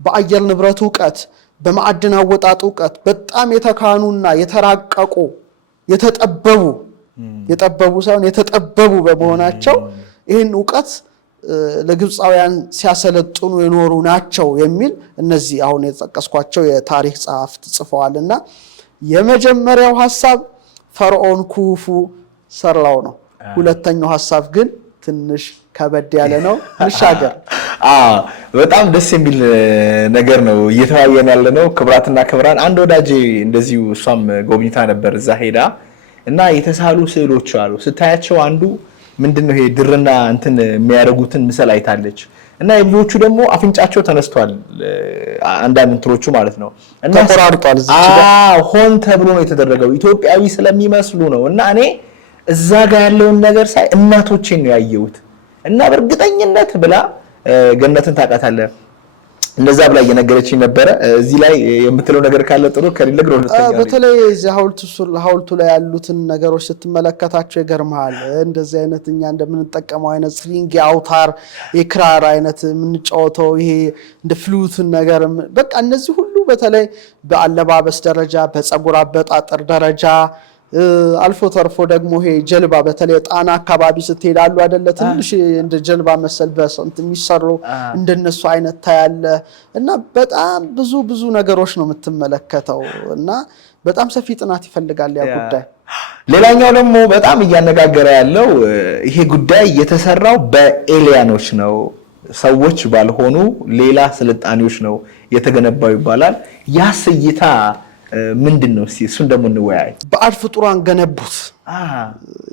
በአየር ንብረት ዕውቀት በማዕድን አወጣጥ ዕውቀት በጣም የተካኑና የተራቀቁ የተጠበቡ ሳይሆን የተጠበቡ በመሆናቸው ይህን ዕውቀት ለግብጻውያን ሲያሰለጥኑ የኖሩ ናቸው የሚል እነዚህ አሁን የተጠቀስኳቸው የታሪክ ጸሐፍት ጽፈዋልና የመጀመሪያው ሐሳብ ፈርዖን ኩፉ ሰራው ነው። ሁለተኛው ሐሳብ ግን ትንሽ ከበድ ያለ ነው። እንሻገር። በጣም ደስ የሚል ነገር ነው እየተወያየን ያለ ነው። ክብራትና ክብራን አንድ ወዳጄ እንደዚሁ እሷም ጎብኝታ ነበር እዛ ሄዳ እና የተሳሉ ስዕሎች አሉ። ስታያቸው አንዱ ምንድነው ይሄ ድርና እንትን የሚያደርጉትን ምስል አይታለች እና የብዙዎቹ ደግሞ አፍንጫቸው ተነስቷል አንዳንድ እንትሮቹ ማለት ነው እና ተቆራርጧል። ሆን ተብሎ ነው የተደረገው ኢትዮጵያዊ ስለሚመስሉ ነው እና እኔ እዛ ጋር ያለውን ነገር ሳይ እናቶቼን ነው ያየሁት እና በእርግጠኝነት ብላ ገነትን ታውቃታለህ እንደዛ ብላ እየነገረችኝ ነበር። እዚህ ላይ የምትለው ነገር ካለ ጥሩ ከሌለ ግሮ ልትተኛለህ። በተለይ እዚህ ሐውልቱ ላይ ያሉትን ነገሮች ስትመለከታቸው ይገርምሃል። እንደዚህ አይነት እኛ እንደምንጠቀመው አይነት ስትሪንግ አውታር የክራር አይነት የምንጫወተው ይሄ እንደ ፍሉትን ነገር በቃ እነዚህ ሁሉ በተለይ በአለባበስ ደረጃ በፀጉር አበጣጠር ደረጃ አልፎ ተርፎ ደግሞ ይሄ ጀልባ በተለይ ጣና አካባቢ ስትሄዳሉ አይደለ ትንሽ እንደ ጀልባ መሰል በሰንት የሚሰሩ እንደነሱ አይነት ታያለ እና በጣም ብዙ ነገሮች ነው የምትመለከተው እና በጣም ሰፊ ጥናት ይፈልጋል ያ ጉዳይ። ሌላኛው ደግሞ በጣም እያነጋገረ ያለው ይሄ ጉዳይ የተሰራው በኤሊያኖች ነው፣ ሰዎች ባልሆኑ ሌላ ስልጣኔዎች ነው የተገነባው ይባላል። ያስ እይታ ምንድነው? እስቲ እሱን ደግሞ እንወያይ። ባዕድ ፍጡራን ገነቡት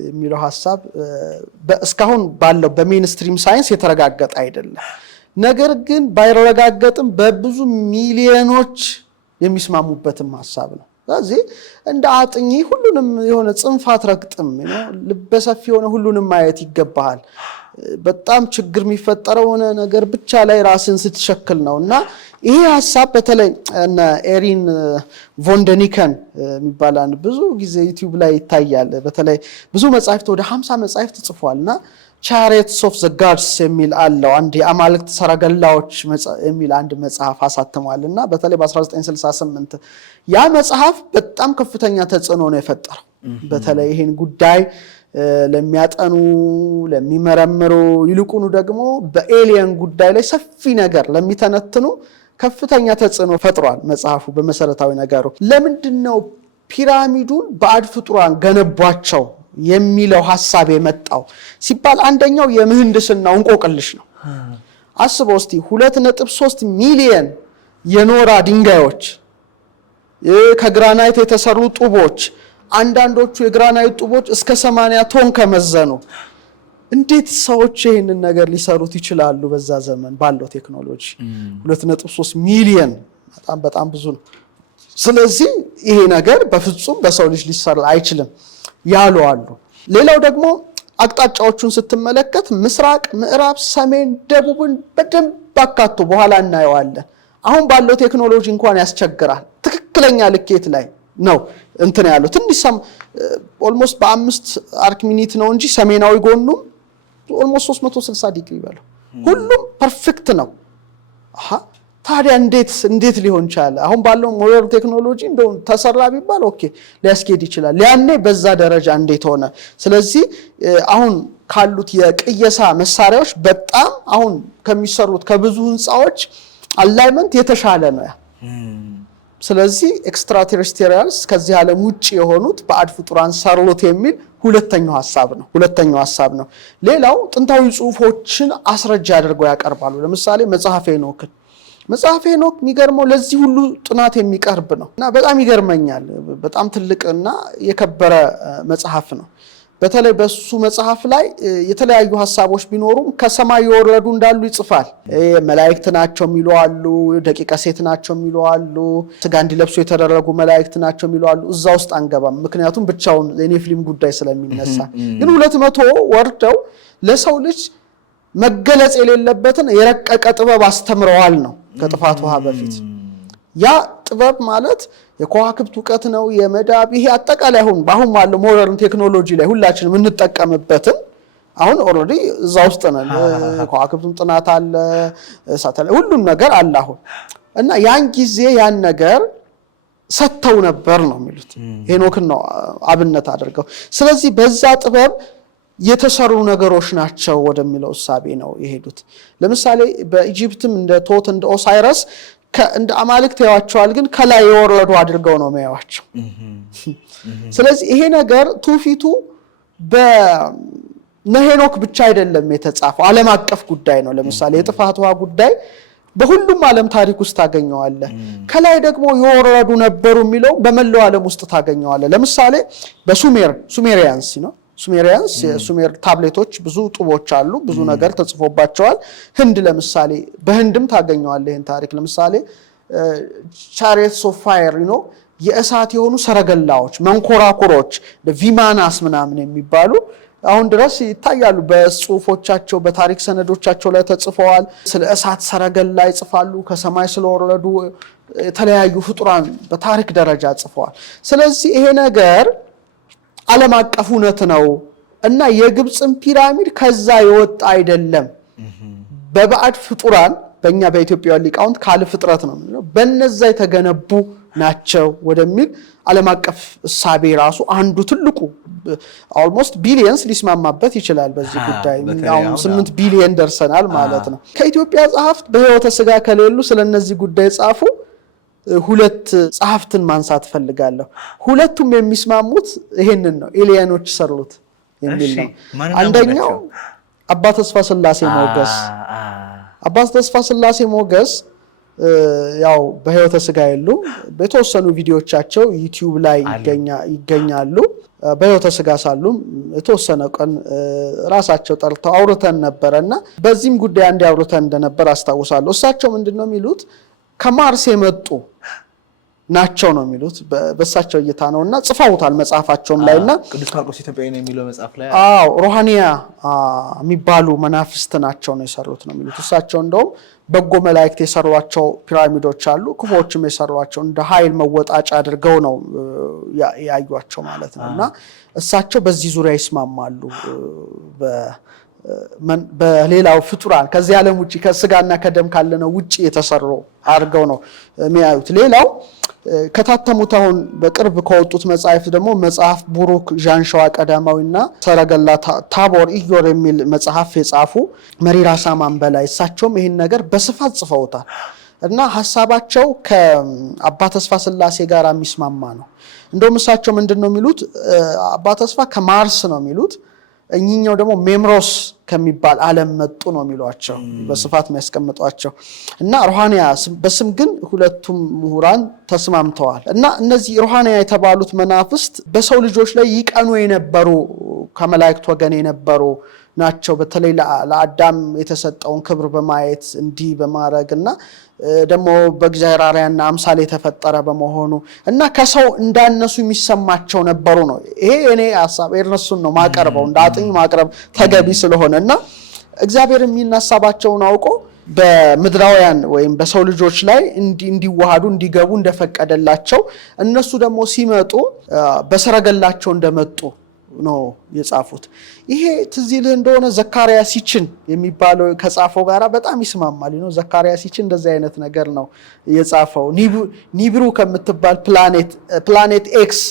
የሚለው ሐሳብ እስካሁን ባለው በሜንስትሪም ሳይንስ የተረጋገጠ አይደለም። ነገር ግን ባይረጋገጥም በብዙ ሚሊዮኖች የሚስማሙበትም ሐሳብ ነው። ስለዚህ እንደ አጥኚ ሁሉንም የሆነ ጽንፍ አትረግጥም፣ ልበሰፊ የሆነ ሁሉንም ማየት ይገባሃል። በጣም ችግር የሚፈጠረው ነገር ብቻ ላይ ራስን ስትሸክል ነውና ይሄ ሐሳብ በተለይ እነ ኤሪን ቮንደኒከን የሚባላን ብዙ ጊዜ ዩቲዩብ ላይ ይታያል። በተለይ ብዙ መጻሕፍት ወደ 50 መጻሕፍት ጽፏልና ቻሪየትስ ኦፍ ዘ ጋድስ የሚል አለው። አንድ የአማልክት ሰረገላዎች የሚል አንድ መጽሐፍ አሳትሟልና በተለይ በ1968 ያ መጽሐፍ በጣም ከፍተኛ ተጽዕኖ ነው የፈጠረው። በተለይ ይሄን ጉዳይ ለሚያጠኑ ለሚመረምሩ ይልቁኑ ደግሞ በኤሊየን ጉዳይ ላይ ሰፊ ነገር ለሚተነትኑ ከፍተኛ ተጽዕኖ ፈጥሯል መጽሐፉ። በመሰረታዊ ነገሩ ለምንድነው ፒራሚዱን ባዕድ ፍጡራን ገነቧቸው የሚለው ሐሳብ የመጣው ሲባል አንደኛው የምህንድስናው እንቆቅልሽ ነው። አስበው እስቲ 2.3 ሚሊዮን የኖራ ድንጋዮች ከግራናይት የተሰሩ ጡቦች አንዳንዶቹ የግራናይት ጡቦች እስከ 80 ቶን ከመዘኑ እንዴት ሰዎች ይሄንን ነገር ሊሰሩት ይችላሉ? በዛ ዘመን ባለው ቴክኖሎጂ 2.3 ሚሊዮን በጣም ብዙ ነው። ስለዚህ ይሄ ነገር በፍጹም በሰው ልጅ ሊሰራ አይችልም ያሉ አሉ። ሌላው ደግሞ አቅጣጫዎቹን ስትመለከት ምስራቅ፣ ምዕራብ፣ ሰሜን፣ ደቡብን በደንብ አካቶ በኋላ እናየዋለን። አሁን ባለው ቴክኖሎጂ እንኳን ያስቸግራል። ትክክለኛ ልኬት ላይ ነው እንትን ያለው ትንሽ ኦልሞስት በ5 አርክ ሚኒት ነው እንጂ ሰሜናዊ ጎኑም ኦልሞስት 360 ዲግሪ በለው ሁሉም ፐርፌክት ነው። ታዲያ እንዴት ሊሆን ይችላል? አሁን ባለው ሞደርን ቴክኖሎጂ እንደው ተሰራ ቢባል ኦኬ ሊያስኬድ ይችላል። ያኔ በዛ ደረጃ እንዴት ሆነ? ስለዚህ አሁን ካሉት የቅየሳ መሳሪያዎች በጣም አሁን ከሚሰሩት ከብዙ ህንፃዎች አላይመንት የተሻለ ነው ያ። ስለዚህ ኤክስትራቴሬስትሪያልስ ከዚህ ዓለም ውጪ የሆኑት ባዕድ ፍጡራን ሰሩት የሚል ሁለተኛው ሐሳብ ነው። ሌላው ጥንታዊ ጽሑፎችን አስረጃ አድርገው ያቀርባሉ። ለምሳሌ መጽሐፈ ሄኖክ የሚገርመው ለዚህ ሁሉ ጥናት የሚቀርብ ነው እና በጣም ይገርመኛል። በጣም ትልቅና የከበረ መጽሐፍ ነው። በተለይ በሱ መጽሐፍ ላይ የተለያዩ ሐሳቦች ቢኖሩም ከሰማይ የወረዱ እንዳሉ ይጽፋል። መላእክት ናቸው የሚሉ አሉ፣ ደቂቀ ሴት ናቸው የሚሉ አሉ፣ ስጋ እንዲለብሱ የተደረጉ መላእክት ናቸው የሚሉ አሉ። እዛ ውስጥ አንገባም፣ ምክንያቱም ብቻውን የኔፍሊም ጉዳይ ስለሚነሳ። ግን 200 ወርደው ለሰው ልጅ መገለጽ የሌለበትን የረቀቀ ጥበብ አስተምረዋል ነው ከጥፋት ውሃ በፊት። ያ ጥበብ ማለት የከዋክብት ዕውቀት ነው፣ የመዳብ ይሄ አጠቃላይ አሁን ባለው ሞደርን ቴክኖሎጂ ላይ ሁላችንም እንጠቀምበትን አሁን ኦልሬዲ እዛ ውስጥ ነን። ከዋክብቱም ጥናት አለ፣ ሳተላይት ሁሉም ነገር አለ አሁን። እና ያን ጊዜ ያን ነገር ሰጥተው ነበር ነው የሚሉት። ሄኖክን ነው አብነት አድርገው። ስለዚህ በዛ ጥበብ የተሰሩ ነገሮች ናቸው ወደሚለው እሳቤ ነው የሄዱት። ለምሳሌ በኢጂፕትም እንደ ቶት እንደ ኦሳይረስ እንደ አማልክት ያዋቸዋል፣ ግን ከላይ የወረዱ አድርገው ነው የሚያዋቸው። ስለዚህ ይሄ ነገር ትውፊቱ በሄኖክ ብቻ አይደለም የተጻፈው፣ ዓለም አቀፍ ጉዳይ ነው። ለምሳሌ የጥፋት ውሃ ጉዳይ በሁሉም ዓለም ታሪክ ውስጥ ታገኘዋለህ። ከላይ ደግሞ የወረዱ ነበሩ የሚለው በመላው ዓለም ውስጥ ታገኘዋለህ። ለምሳሌ በሱሜሪያንስ ነው የሱሜር ታብሌቶች ብዙ ጡቦች አሉ፣ ብዙ ነገር ተጽፎባቸዋል። ህንድ ለምሳሌ በህንድም ታገኘዋለህ ይህን ታሪክ። ለምሳሌ ቻሪየትስ ኦፍ ፋየር የእሳት የሆኑ ሰረገላዎች፣ መንኮራኩሮች፣ ቪማናስ ምናምን የሚባሉ አሁን ድረስ ይታያሉ። በጽሁፎቻቸው በታሪክ ሰነዶቻቸው ላይ ተጽፈዋል። ስለ እሳት ሰረገላ ይጽፋሉ። ከሰማይ ስለወረዱ የተለያዩ ፍጡራን በታሪክ ደረጃ ጽፈዋል። ስለዚህ ይሄ ነገር ዓለም አቀፍ እውነት ነው እና የግብፅን ፒራሚድ ከዛ የወጣ አይደለም። በባዕድ ፍጡራን በእኛ በኢትዮጵያ ሊቃውንት ካለ ፍጥረት ነው የሚለው በነዛ የተገነቡ ናቸው ወደሚል ዓለም አቀፍ እሳቤ ራሱ አንዱ ትልቁ ኦልሞስት ቢሊየንስ ሊስማማበት ይችላል። በዚህ ጉዳይ አሁን 8 ቢሊየን ደርሰናል ማለት ነው። ከኢትዮጵያ ጸሐፍት በሕይወተ ሥጋ ከሌሉ ስለነዚህ ጉዳይ ጻፉ 2 ጸሐፍትን ማንሳት ፈልጋለሁ። ሁለቱም የሚስማሙት ይሄንን ነው፣ ኤሊያኖች ሰሩት የሚል ነው። አንደኛው አባ ተስፋ ስላሴ ሞገስ። አባ ተስፋ ስላሴ ሞገስ ያው በሕይወተ ሥጋ የሉ፣ በተወሰኑ ቪዲዮዎቻቸው ዩቲዩብ ላይ ይገኛሉ። በሕይወተ ሥጋ ሳሉም የተወሰነ ቀን ራሳቸው ጠርተው አውርተን ነበረና በዚህም ጉዳይ አንድ አውርተን እንደነበር አስታውሳለሁ። እሳቸው ምንድነው የሚሉት ከማርስ የመጡ ናቸው ነው የሚሉት። በእሳቸው እይታ ነውና ጽፈውታል መጽሐፋቸውም ላይና ቅዱስ ማርቆስ ኢትዮጵያዊ ነው የሚለው መጽሐፍ ላይ ሮሃኒያ የሚባሉ መናፍስት ናቸው ነው የሰሩት ነው የሚሉት። እሳቸው እንደውም በጎ መላእክት የሰሯቸው ፒራሚዶች አሉ፣ ክፉዎችም የሰሯቸው እንደ ኃይል መወጣጫ አድርገው ነው ያዩዋቸው ማለት ነውና እሳቸው በዚህ ዙሪያ ይስማማሉ። በሌላው ፍጡራን ከዚህ ዓለም ውጪ ከስጋና ከደም ካለነው ውጪ የተሰሩ አድርገው ነው የሚያዩት። ሌላው ከታተሙት አሁን በቅርብ ከወጡት መጽሐፍ ደግሞ መጽሐፍ ቡሩክ ዣንሸዋ ቀዳማዊና ሰረገላ ታቦር ኢዮር የሚል መጽሐፍ የጻፉ መሪራ ሳማን በላይ እሳቸውም ይህን ነገር በስፋት ጽፈውታል እና ሐሳባቸው ከአባ ተስፋ ስላሴ ጋር የሚስማማ ነው። እንደውም እሳቸው ምንድነው የሚሉት አባ ተስፋ ከማርስ ነው የሚሉት፣ እኚኛው ደግሞ ሜምሮስ ከሚባል ዓለም መጡ ነው የሚሏቸው በስፋት የሚያስቀምጧቸው እና ሮሃኒያ በስም ግን ሁለቱም ምሁራን ተስማምተዋል። እና እነዚህ ሮሃኒያ የተባሉት መናፍስት በሰው ልጆች ላይ ይቀኑ የነበሩ ከመላእክት ወገን የነበሩ ናቸው። በተለይ ለአዳም የተሰጠውን ክብር በማየት እንዲህ በማድረግና ደግሞ በእግዚአብሔር አርአያና አምሳል የተፈጠረ በመሆኑ እና ከሰው እንዳነሱ የሚሰማቸው ነበሩ ነው። ይሄ እኔ ሐሳብ እነሱን ነው ማቀርበው እንደ አጥኝ ማቅረብ ተገቢ ስለሆነና እግዚአብሔር የሚናሳባቸውን አውቆ በምድራውያን ወይም በሰው ልጆች ላይ እንዲዋሃዱ እንዲገቡ እንደፈቀደላቸው እነሱ ደግሞ ሲመጡ በሰረገላቸው እንደመጡ ነው የጻፉት። ይሄ ትዝ ይልህ እንደሆነ ዘካርያስ ይችን የሚባለው ከጻፈው ጋራ በጣም ይስማማል ነው። ዘካርያስ ይችን እንደዚህ አይነት ነገር ነው የጻፈው። ኒብሩ ከምትባል ፕላኔት ኤክስ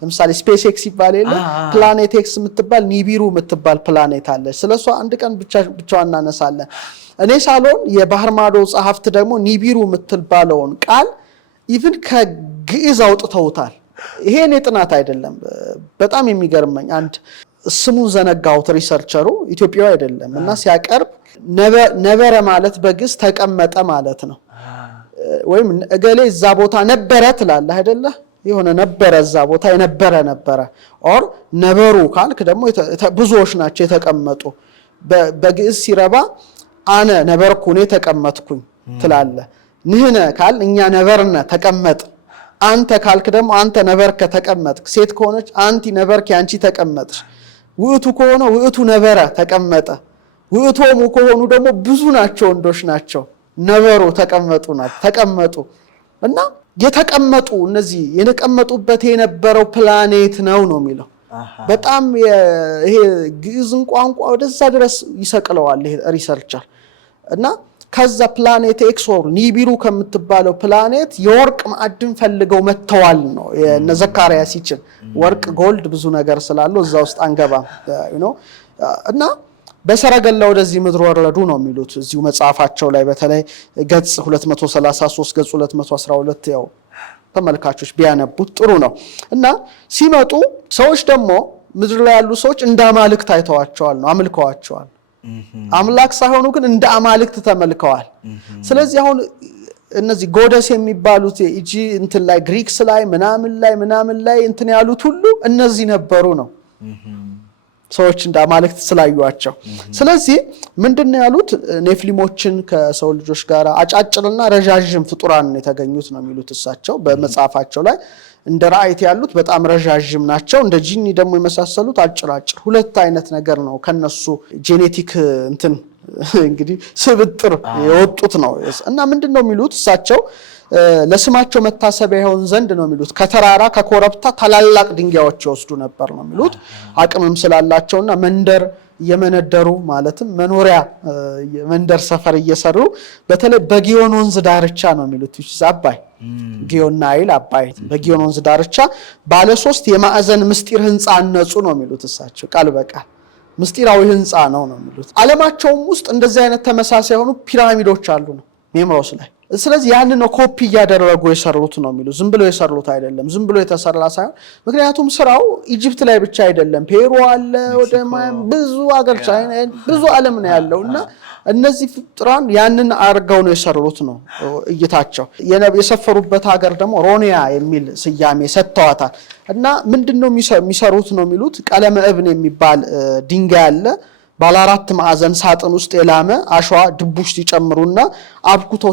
ለምሳሌ ስፔስ ኤክስ ይባል የለ ፕላኔት ኤክስ የምትባል ኒቢሩ የምትባል ፕላኔት አለች። ስለሷ አንድ ቀን ብቻዋን እናነሳለን። እኔ ሳሎን የባህር ማዶ ጸሐፍት ደግሞ ኒቢሩ የምትባለውን ቃል ኢቭን ከግዕዝ አውጥተውታል። ይሄ እኔ ጥናት አይደለም። በጣም የሚገርመኝ አንድ ስሙን ዘነጋሁት ሪሰርቸሩ ኢትዮጵያዊ አይደለም እና ሲያቀርብ ነበረ ማለት በግዕዝ ተቀመጠ ማለት ነው። ወይም እገሌ እዛ ቦታ ነበረ ትላለህ አይደለ? የሆነ ነበረ እዛ ቦታ የነበረ ኦር ነበሩ ካልክ ደግሞ ብዙዎች ናቸው የተቀመጡ በግዕዝ ሲረባ አነ ነበርኩ እኔ ተቀመጥኩኝ ትላለ ንህነ ካል እኛ ነበርነ ተቀመጥ አንተ ካልክ ደግሞ አንተ ነበርከ ተቀመጥክ ሴት ከሆነች አንቲ ነበርኪ አንቺ ተቀመጥሽ ውእቱ ከሆነ ውእቱ ነበረ ተቀመጠ ውእቶሙ ከሆኑ ደግሞ ብዙ ናቸው ወንዶች ናቸው ነበሩ ተቀመጡ እና የተቀመጡ እነዚህ የነቀመጡበት የነበረው ፕላኔት ነው የሚለው በጣም ይሄ ግዕዝን ቋንቋ ወደዛ ድረስ ይሰቅለዋል ይሄ ሪሰርቸር እና ከዛ ፕላኔት ኤክስ ኦር ኒቢሩ ከምትባለው ፕላኔት የወርቅ ማዕድን ፈልገው መተዋል ነው የዘካርያስ ይችል ወርቅ ጎልድ ብዙ ነገር ስላለው እዛ ውስጥ አንገባም እና በሰረገላ ወደዚህ ምድር ወረዱ ነው የሚሉት እዚሁ መጽሐፋቸው ላይ በተለይ ገጽ 233 ገጽ 212 ያው ተመልካቾች ቢያነቡት ጥሩ ነው እና ሲመጡ ሰዎች ደግሞ ምድር ላይ ያሉ ሰዎች እንደ አማልክት አይተዋቸዋል ነው አምልከዋቸዋል አምላክ ሳይሆኑ ግን እንደ አማልክት ተመልከዋል ስለዚህ አሁን እነዚህ ጎደስ የሚባሉት እጂ እንትን ላይ ግሪክስ ላይ ምናምን ላይ እንትን ያሉት ሁሉ እነዚህ ነበሩ ነው ሰዎች እንደ አማልክት ስላዩዋቸው ስለዚህ ምንድነው ያሉት ኔፍሊሞችን ከሰው ልጆች ጋር አጫጭርና ረዣዥም ፍጡራን የተገኙት ነው የሚሉት እሳቸው በመጽሐፋቸው ላይ እንደ ራእይት ያሉት በጣም ረዣዥም ናቸው እንደ ጂኒ ደግሞ የመሳሰሉት አጭራጭር ሁለት አይነት ነገር ነው ከነሱ ጄኔቲክ እንትን እንግዲህ ስብጥር የወጡት ነው እና ምንድነው የሚሉት እሳቸው ለስማቸው መታሰቢያ ይሆን ዘንድ ነው የሚሉት ከተራራ ከኮረብታ ታላላቅ ድንጋዮች ይወስዱ ነበር ነው የሚሉት አቅምም ስላላቸውና መንደር የመነደሩ ማለትም መኖሪያ መንደር ሰፈር እየሰሩ በተለይ በጊዮን ወንዝ ዳርቻ ነው የሚሉት አባይ ጊዮን ናይል አባይ በጊዮን ወንዝ ዳርቻ ባለ 3 የማዕዘን ምስጢር ህንጻ አነጹ ነው የሚሉት እሳቸው ቃል በቃል ምስጢራዊ ህንጻ ነው የሚሉት ዓለማቸውም ውስጥ እንደዚህ አይነት ተመሳሳይ ሆኑ ፒራሚዶች አሉ ነው ሜምሮስ ላይ ስለዚህ ያንን ነው ኮፒ ያደረጉ የሰሩት ነው የሚሉት ዝም ብሎ የሰሩት አይደለም ዝም ብሎ የተሰራ ሳይሆን ምክንያቱም ስራው ኢጂፕት ላይ ብቻ አይደለም ፔሩ አለ ወደ ብዙ አገር ቻይና ብዙ ዓለም ነው ያለውና እነዚህ ፍጥራን ያንን አርገው ነው የሰሩት ነው እይታቸው የሰፈሩበት ሀገር ደግሞ ሮኒያ የሚል ስያሜ ሰጥተዋታል እና ምንድነው የሚሰሩት ነው የሚሉት ቀለመ እብን የሚባል ድንጋይ አለ ባለ 4 ማዕዘን ሳጥን ውስጥ የላመ አሸዋ ድቡሽ ሲጨምሩና አብኩተው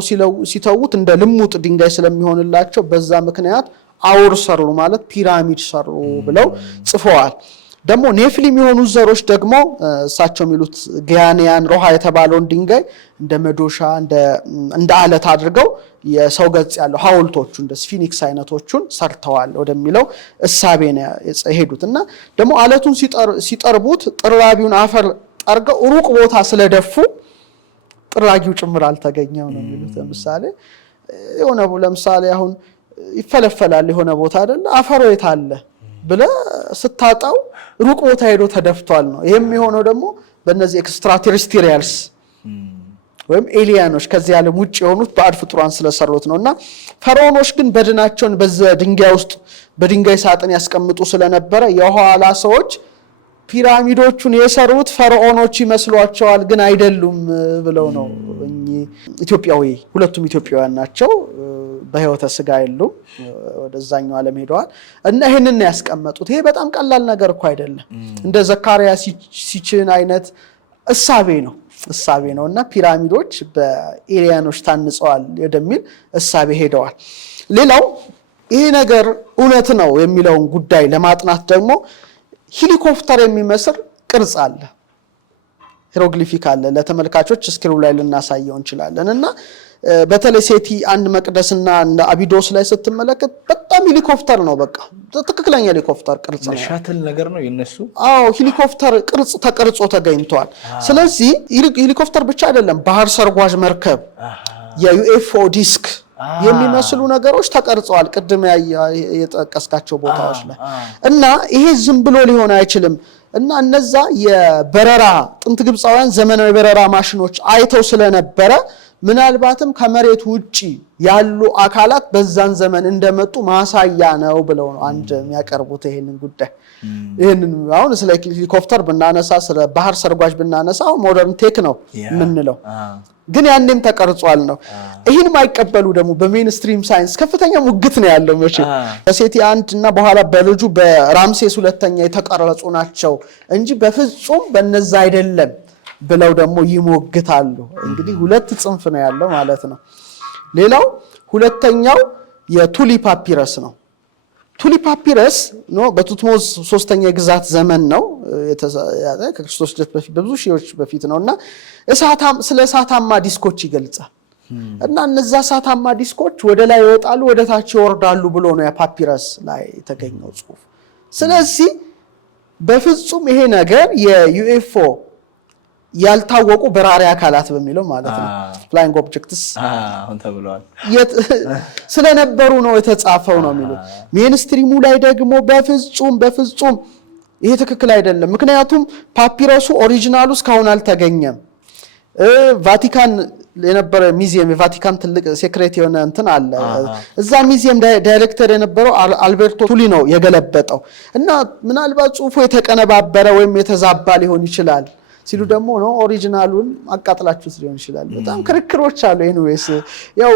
ሲተውት እንደ ልሙጥ ድንጋይ ስለሚሆንላቸው በዛ ምክንያት አውር ሰሩ ማለት ፒራሚድ ሰሩ ብለው ጽፈዋል ደግሞ ኔፍሊም የሆኑ ዘሮች ደግሞ እሳቸው የሚሉት ጊያኒያን ሮሃ የተባለውን ድንጋይ እንደ መዶሻ እንደ አለት አድርገው የሰው ገጽ ያለው ሐውልቶቹ እንደ ስፊኒክስ አይነቶቹን ሰርተዋል ወደሚለው እሳቤ ነው የሄዱትና ደግሞ አለቱን ሲጠርቡት ጥራቢውን አፈር ጠርገው ሩቅ ቦታ ስለደፉ ጥራጊው ጭምር አልተገኘው ነው የሚሉት ለምሳሌ የሆነ ለምሳሌ አሁን ይፈለፈላል የሆነ ቦታ አይደል አፈሩ የታለ ብለ ስታጣው ሩቅ ቦታ ሄዶ ተደፍቷል ነው ይሄም የሆነው ደግሞ በእነዚህ ኤክስትራቴሬስትሪያልስ ወይም ኤሊያኖች ከዚህ ዓለም ውጭ የሆኑት ባዕድ ፍጡራን ስለሰሩት ነውና ፈርዖኖች ግን በድናቸውን በዛ ድንጋይ ውስጥ በድንጋይ ሳጥን ያስቀምጡ ስለነበረ የኋላ ሰዎች ፒራሚዶቹን የሰሩት ፈርዖኖች ይመስሏቸዋል ግን አይደሉም ብለው ነው ኢትዮጵያዊ ሁለቱም ኢትዮጵያውያን ናቸው በህይወተ ስጋ አይደሉም ወደዛኛው ዓለም ሄደዋል እና ይሄንን ያስቀመጡት ይሄ በጣም ቀላል ነገር እኮ አይደለም እንደ ዘካርያስ ሲችን አይነት እሳቤ ነውና ፒራሚዶች በኤሊያኖች ታንጸዋል ወደሚል እሳቤ ሄደዋል ሌላው ይሄ ነገር እውነት ነው የሚለውን ጉዳይ ለማጥናት ደግሞ ሄሊኮፕተር የሚመስል ቅርጽ አለ ሂሮግሊፊክ አለ ለተመልካቾች ስክሪኑ ላይ ልናሳየው እንችላለንና በተለይ ሴቲ አንድ መቅደስና አቢዶስ ላይ ስትመለከት በጣም ሄሊኮፕተር ነው በቃ ትክክለኛ ሄሊኮፕተር ቅርጽ ነው ሻትል ነገር ነው የነሱ ሄሊኮፕተር ቅርጽ ተቀርጾ ተገኝቷል ስለዚህ ሄሊኮፕተር ብቻ አይደለም ባህር ሰርጓዥ መርከብ የዩኤፍኦ ዲስክ የሚመስሉ ነገሮች ተቀርጸዋል ቅድም የጠቀስካቸው ቦታዎች ላይ እና ይሄ ዝም ብሎ ሊሆን አይችልም እና እነዛ የበረራ ጥንት ግብፃውያን ዘመናዊ በረራ ማሽኖች አይተው ስለነበረ ምናልባትም ከመሬት ውጪ ያሉ አካላት በዛን ዘመን እንደመጡ ማሳያ ነው ብለው ነው አንድ የሚያቀርቡት ይሄንን ጉዳይ። ይሄንን አሁን ስለ ሄሊኮፕተር ብናነሳ ስለ ባህር ሰርጓጅ ብናነሳ ሞደርን ቴክ ነው ምንለው፣ ግን ያንንም ተቀርጿል ነው። ይሄን ማይቀበሉ ደግሞ በሜንስትሪም ሳይንስ ከፍተኛ ሙግት ነው ያለው። መቼ በሴቲ 1 እና በኋላ በልጁ በራምሴስ 2ኛ የተቀረጹ ናቸው እንጂ በፍጹም በነዛ አይደለም ብለው ደግሞ ይሞግታሉ። እንግዲህ ሁለት ጽንፍ ነው ያለው ማለት ነው። ሌላው ሁለተኛው የቱሊ ፓፒረስ ነው። ቱሊ ፓፒረስ ነው በቱትሞስ 3ኛ ግዛት ዘመን ነው ከክርስቶስ ልደት በፊት በብዙ ሺዎች በፊት ነውና ስለ እሳታማ ዲስኮች ይገልጻል። እና እነዛ እሳታማ ዲስኮች ወደ ላይ ይወጣሉ ወደ ታች ይወርዳሉ ብሎ ነው የፓፒረስ ላይ የተገኘው ጽሑፍ። ስለዚህ በፍጹም ይሄ ነገር የዩኤፍኦ ያልታወቁ በራሪ አካላት በሚለው ማለት ነው ፍላይንግ ኦብጀክትስ አሁን ተብሏል ስለነበሩ ነው የተጻፈው ነው የሚሉት። ሜንስትሪሙ ላይ ደግሞ በፍጹም ይሄ ትክክል አይደለም። ምክንያቱም ፓፒረሱ ኦሪጂናሉ እስካሁን አልተገኘም። ቫቲካን የነበረ ሚዚየም የቫቲካን ትልቅ ሴክሬት የሆነ እንትን አለ። እዛ ሚዚየም ዳይሬክተር የነበረው አልቤርቶ ቱሊ ነው የገለበጠው። እና ምናልባት ጽሑፉ የተቀነባበረ ወይም የተዛባ ሊሆን ይችላል ሲሉ ደግሞ ነው ኦሪጂናሉን አቃጥላችሁት ሊሆን ይችላል። በጣም ክርክሮች አሉ። ኤኒዌይስ ያው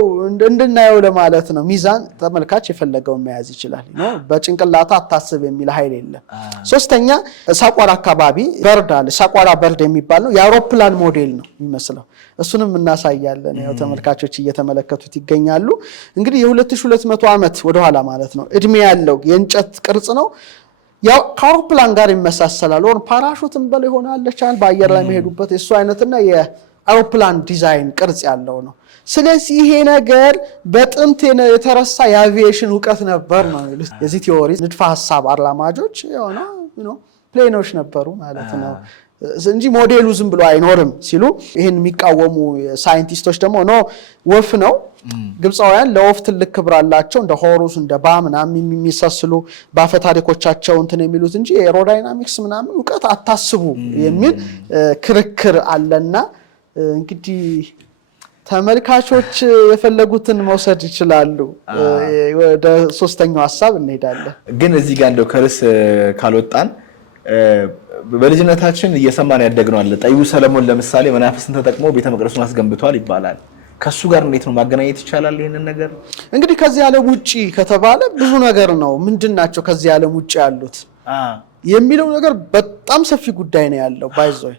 እንድናየው ለማለት ነው። ሚዛን ተመልካች የፈለገውን መያዝ ይችላል ነው። በጭንቅላታ አታስብ የሚል ኃይል የለም። ሶስተኛ ሳቋራ አካባቢ በርድ አለ። ሳቋራ በርድ የሚባል ነው የአውሮፕላን ሞዴል ነው የሚመስለው። እሱንም እናሳያለን። ያው ተመልካቾች እየተመለከቱት ይገኛሉ። እንግዲህ የ2200 ዓመት ወደ ኋላ ማለት ነው እድሜ ያለው የእንጨት ቅርጽ ነው። ያው ከአውሮፕላን ጋር ይመሳሰላል። ወር ፓራሹትም በላይ ሆናለቻል በአየር ላይ የሚሄዱበት እሱ አይነትና የአውሮፕላን ዲዛይን ቅርጽ ያለው ነው። ስለዚህ ይሄ ነገር በጥንት የተረሳ የአቪዬሽን ዕውቀት ነበር ነው የሚሉት የዚህ ቲዮሪ ንድፈ ሐሳብ አራማጆች ነው ፕሌኖች ነበሩ ማለት ነው እንጂ ሞዴሉ ዝም ብሎ አይኖርም ሲሉ ይሄን የሚቃወሙ ሳይንቲስቶች ደግሞ ነው ወፍ ነው። ግብፃውያን ለወፍ ትልቅ ክብር አላቸው እንደ ሆሩስ እንደ ባ ምናምን የሚመሳሰሉ ባፈ ታሪኮቻቸው እንትን የሚሉት እንጂ ኤሮዳይናሚክስ ምናምን ዕውቀት አታስቡ የሚል ክርክር አለና እንግዲህ ተመልካቾች የፈለጉትን መውሰድ ይችላሉ። ወደ ሶስተኛው ሐሳብ እንሄዳለን። ግን እዚህ ጋር እንደው ከርስ ካልወጣን በልጅነታችን እየሰማን ያደግነው አለ። ጠዩ ሰለሞን ለምሳሌ መናፍስትን ተጠቅሞ ቤተ መቅደሱን አስገንብቷል ይባላል። ከሱ ጋር እንዴት ነው ማገናኘት ይቻላል ይሄንን ነገር? እንግዲህ ከዚህ ዓለም ውጪ ከተባለ ብዙ ነገር ነው። ምንድናቸው ከዚህ ዓለም ውጪ ያሉት የሚለው ነገር በጣም ሰፊ ጉዳይ ነው ያለው። ባይዘይ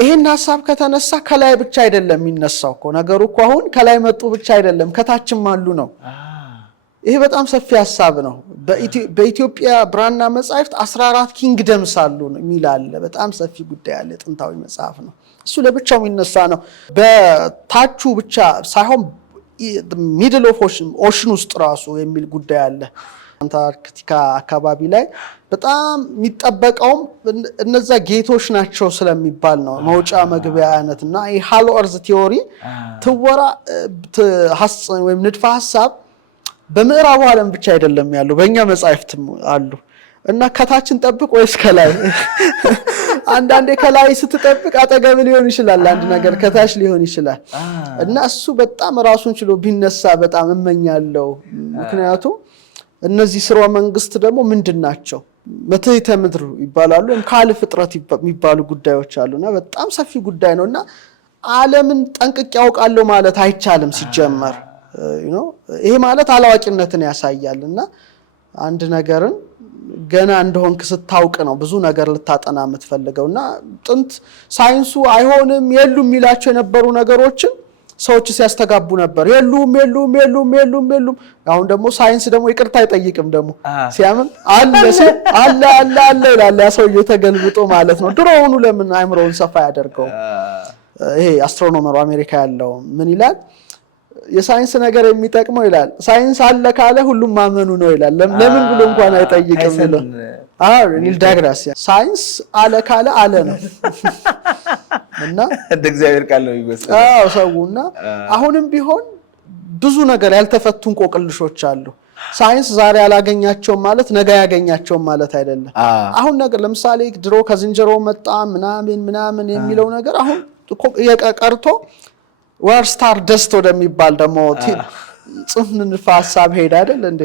ይሄን ሐሳብ ከተነሳ ከላይ ብቻ አይደለም የሚነሳው እኮ ነገሩ እኮ አሁን ከላይ መጡ ብቻ አይደለም ከታችም አሉ ነው። ይሄ በጣም ሰፊ ሐሳብ ነው። በኢትዮጵያ ብራና መጻሕፍት 14 ኪንግደምስ አሉ የሚላል በጣም ሰፊ ጉዳይ አለ። ጥንታዊ መጽሐፍ ነው እሱ ለብቻው የሚነሳ ነው። በታቹ ብቻ ሳይሆን ሚድል ኦፍ ኦሽን ውስጥ ራሱ የሚል ጉዳይ አለ። አንታርክቲካ አካባቢ ላይ በጣም የሚጠበቀውም እነዛ ጌቶች ናቸው ስለሚባል ነው መውጫ መግቢያ አይነትና ይሄ ሃሎ እርዝ ቲዮሪ ትወራ ወይም ንድፈ ሐሳብ በምዕራቡ ዓለም ብቻ አይደለም ያለው በእኛ መጻሕፍትም አሉ። እና ከታችን ጠብቅ ወይስ ከላይ? አንዳንዴ ከላይ ስትጠብቅ አጠገብ ሊሆን ይችላል አንድ ነገር ከታች ሊሆን ይችላል። እና እሱ በጣም ራሱን ችሎ ቢነሳ በጣም እመኛለሁ። ምክንያቱም እነዚህ ስርወ መንግስት ደግሞ ምንድናቸው? መትሕተ ምድር ይባላሉ ወይም ካል ፍጥረት የሚባሉ ጉዳዮች አሉና በጣም ሰፊ ጉዳይ ነውና ዓለምን ጠንቅቄ ያውቃለሁ ማለት አይቻልም ሲጀመር ይሄ ማለት አላዋቂነትን ያሳያልና አንድ ነገርን ገና እንደሆንክ ስታውቅ ነው ብዙ ነገር ልታጠና የምትፈልገውና ጥንት ሳይንሱ አይሆንም የሉም የሚላቸው የነበሩ ነገሮችን ሰዎች ሲያስተጋቡ ነበር። የሉም አሁን ደግሞ ሳይንስ ደግሞ ይቅርታ አይጠይቅም ደግሞ ሲያምን አለ ይላል ያ ሰውዬ ተገልብጦ ማለት ነው። ድሮውኑ ለምን አይምሮውን ሰፋ ያደርገው? ይሄ አስትሮኖመሩ አሜሪካ ያለው ምን ይላል? የሳይንስ ነገር የሚጠቅመው ይላል ሳይንስ አለ ካለ ሁሉም ማመኑ ነው ይላል። ለምን ብሎ እንኳን አይጠይቅም ይላል። ኒል ዳግላስ ሳይንስ አለ ካለ አለ ነው እና እንደ እግዚአብሔር ቃል ነው ይመስላል። ሰውና አሁንም ቢሆን ብዙ ነገር ያልተፈቱ እንቆቅልሾች አሉ። ሳይንስ ዛሬ ያላገኛቸው ማለት ነገ ያገኛቸው ማለት አይደለም። አሁን ነገር ለምሳሌ ድሮ ከዝንጀሮ መጣ ምናምን የሚለው ነገር አሁን ቀርቶ ወር ስታር ደስት ወደሚባል ደግሞ ጽንፍ ንድፈ ሐሳብ ሄደ አይደል እንዴ?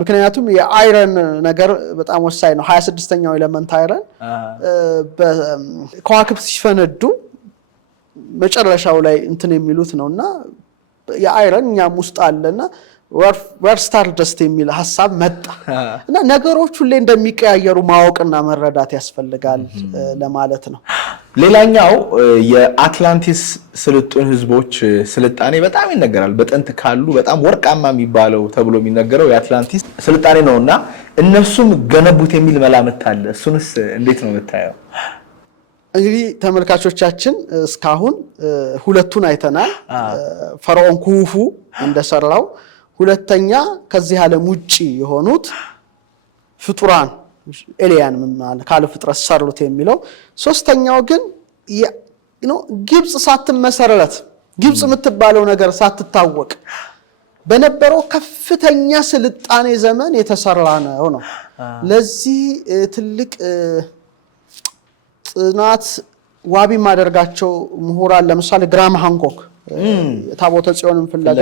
ምክንያቱም የአይረን ነገር በጣም ወሳኝ ነው። 26ኛው ኤሌመንት አይረን በከዋክብት ሲፈነዱ መጨረሻው ላይ እንትን የሚሉት ነውና የአይረን እኛም ውስጥ አለና ወር ስታር ደስት የሚል ሐሳብ መጣ እና ነገሮች ሁሌ እንደሚቀያየሩ ማወቅና መረዳት ያስፈልጋል ለማለት ነው። ሌላኛው የአትላንቲስ ስልጡን ህዝቦች ስልጣኔ በጣም ይነገራል። በጥንት ካሉ በጣም ወርቃማ የሚባለው ተብሎ የሚነገረው የአትላንቲስ ስልጣኔ ነውና እነሱም ገነቡት የሚል መላምት አለ። እሱንስ እንዴት ነው የምታየው? እንግዲህ ተመልካቾቻችን እስካሁን ሁለቱን አይተናል። ፈርዖን ኩፉ እንደሰራው፣ ሁለተኛ ከዚህ ዓለም ውጪ የሆኑት ፍጡራን ኤሊያን ማለት ካለ ፍጥረት ሰሩት የሚለው፣ ሶስተኛው ግን ግብጽ ሳትመሰረት ግብጽ የምትባለው ነገር ሳትታወቅ በነበረው ከፍተኛ ስልጣኔ ዘመን የተሰራ ነው። ለዚህ ትልቅ ጥናት ዋቢ ማደርጋቸው ምሁራን ለምሳሌ ግራም ሃንኮክ ታቦተ ጽዮንን ፍለጋ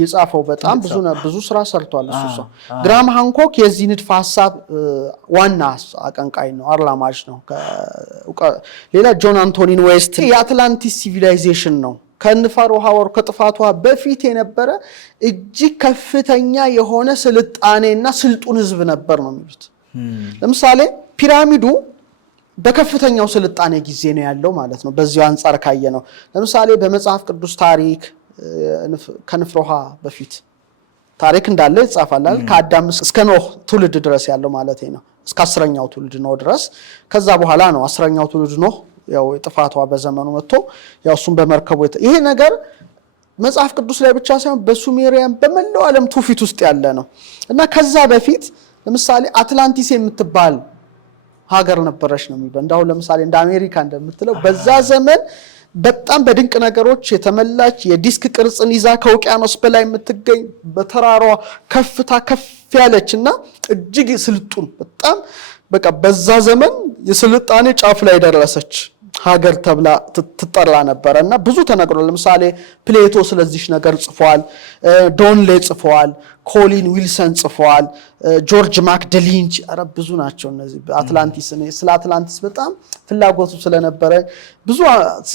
የጻፈው በጣም ብዙ ስራ ሰርቷል። እሱ ግራም ሃንኮክ የዚህ ንድፈ ሐሳብ ዋና አቀንቃኝ ነው፣ አርላማጅ ነው። ሌላ ጆን አንቶኒን ዌስት የአትላንቲስ ሲቪላይዜሽን ነው ከንፋር ውሃወር ከጥፋቷ በፊት የነበረ እጅግ ከፍተኛ የሆነ ስልጣኔና ስልጡን ህዝብ ነበር ነው የሚሉት። ለምሳሌ ፒራሚዱ በከፍተኛው ስልጣኔ ጊዜ ነው ያለው ማለት ነው። በዚሁ አንፃር ካየ ነው ለምሳሌ በመጽሐፍ ቅዱስ ታሪክ ከንፍር ውሃ በፊት ታሪክ እንዳለ ይጻፋል። ከአዳም እስከ ኖህ ትውልድ ድረስ ያለው ማለት ነው። እስከ 10ኛው ትውልድ ኖህ ድረስ። ከዛ በኋላ ነው 10ኛው ትውልድ ኖህ ያው ጥፋቷ በዘመኑ መጥቶ ያው እሱም በመርከቡ ይሄ ነገር መጽሐፍ ቅዱስ ላይ ብቻ ሳይሆን በሱሜሪያን በመላው ዓለም ትውፊት ውስጥ ያለ ነው እና ከዛ በፊት ለምሳሌ አትላንቲስ የምትባል ሀገር ነበረች ነው የሚባለው። እንዳው ለምሳሌ እንደ አሜሪካ እንደምትለው በዛ ዘመን በጣም በድንቅ ነገሮች የተመላች የዲስክ ቅርጽን ይዛ ከውቅያኖስ በላይ የምትገኝ በተራራዋ ከፍታ ከፍ ያለችና እጅግ ስልጡን በጣም በቃ በዛ ዘመን የስልጣኔ ጫፍ ላይ ደረሰች ሀገር ተብላ ትጠራ ነበርና ብዙ ተነግሯል። ለምሳሌ ፕሌቶ ስለዚህ ነገር ጽፏል፣ ዶንሌ ጽፏል፣ ኮሊን ዊልሰን ጽፏል፣ ጆርጅ ማክደሊንች አረብ ብዙ ናቸው እነዚህ አትላንቲስ። ስለ አትላንቲስ በጣም ፍላጎቱ ስለነበረ ብዙ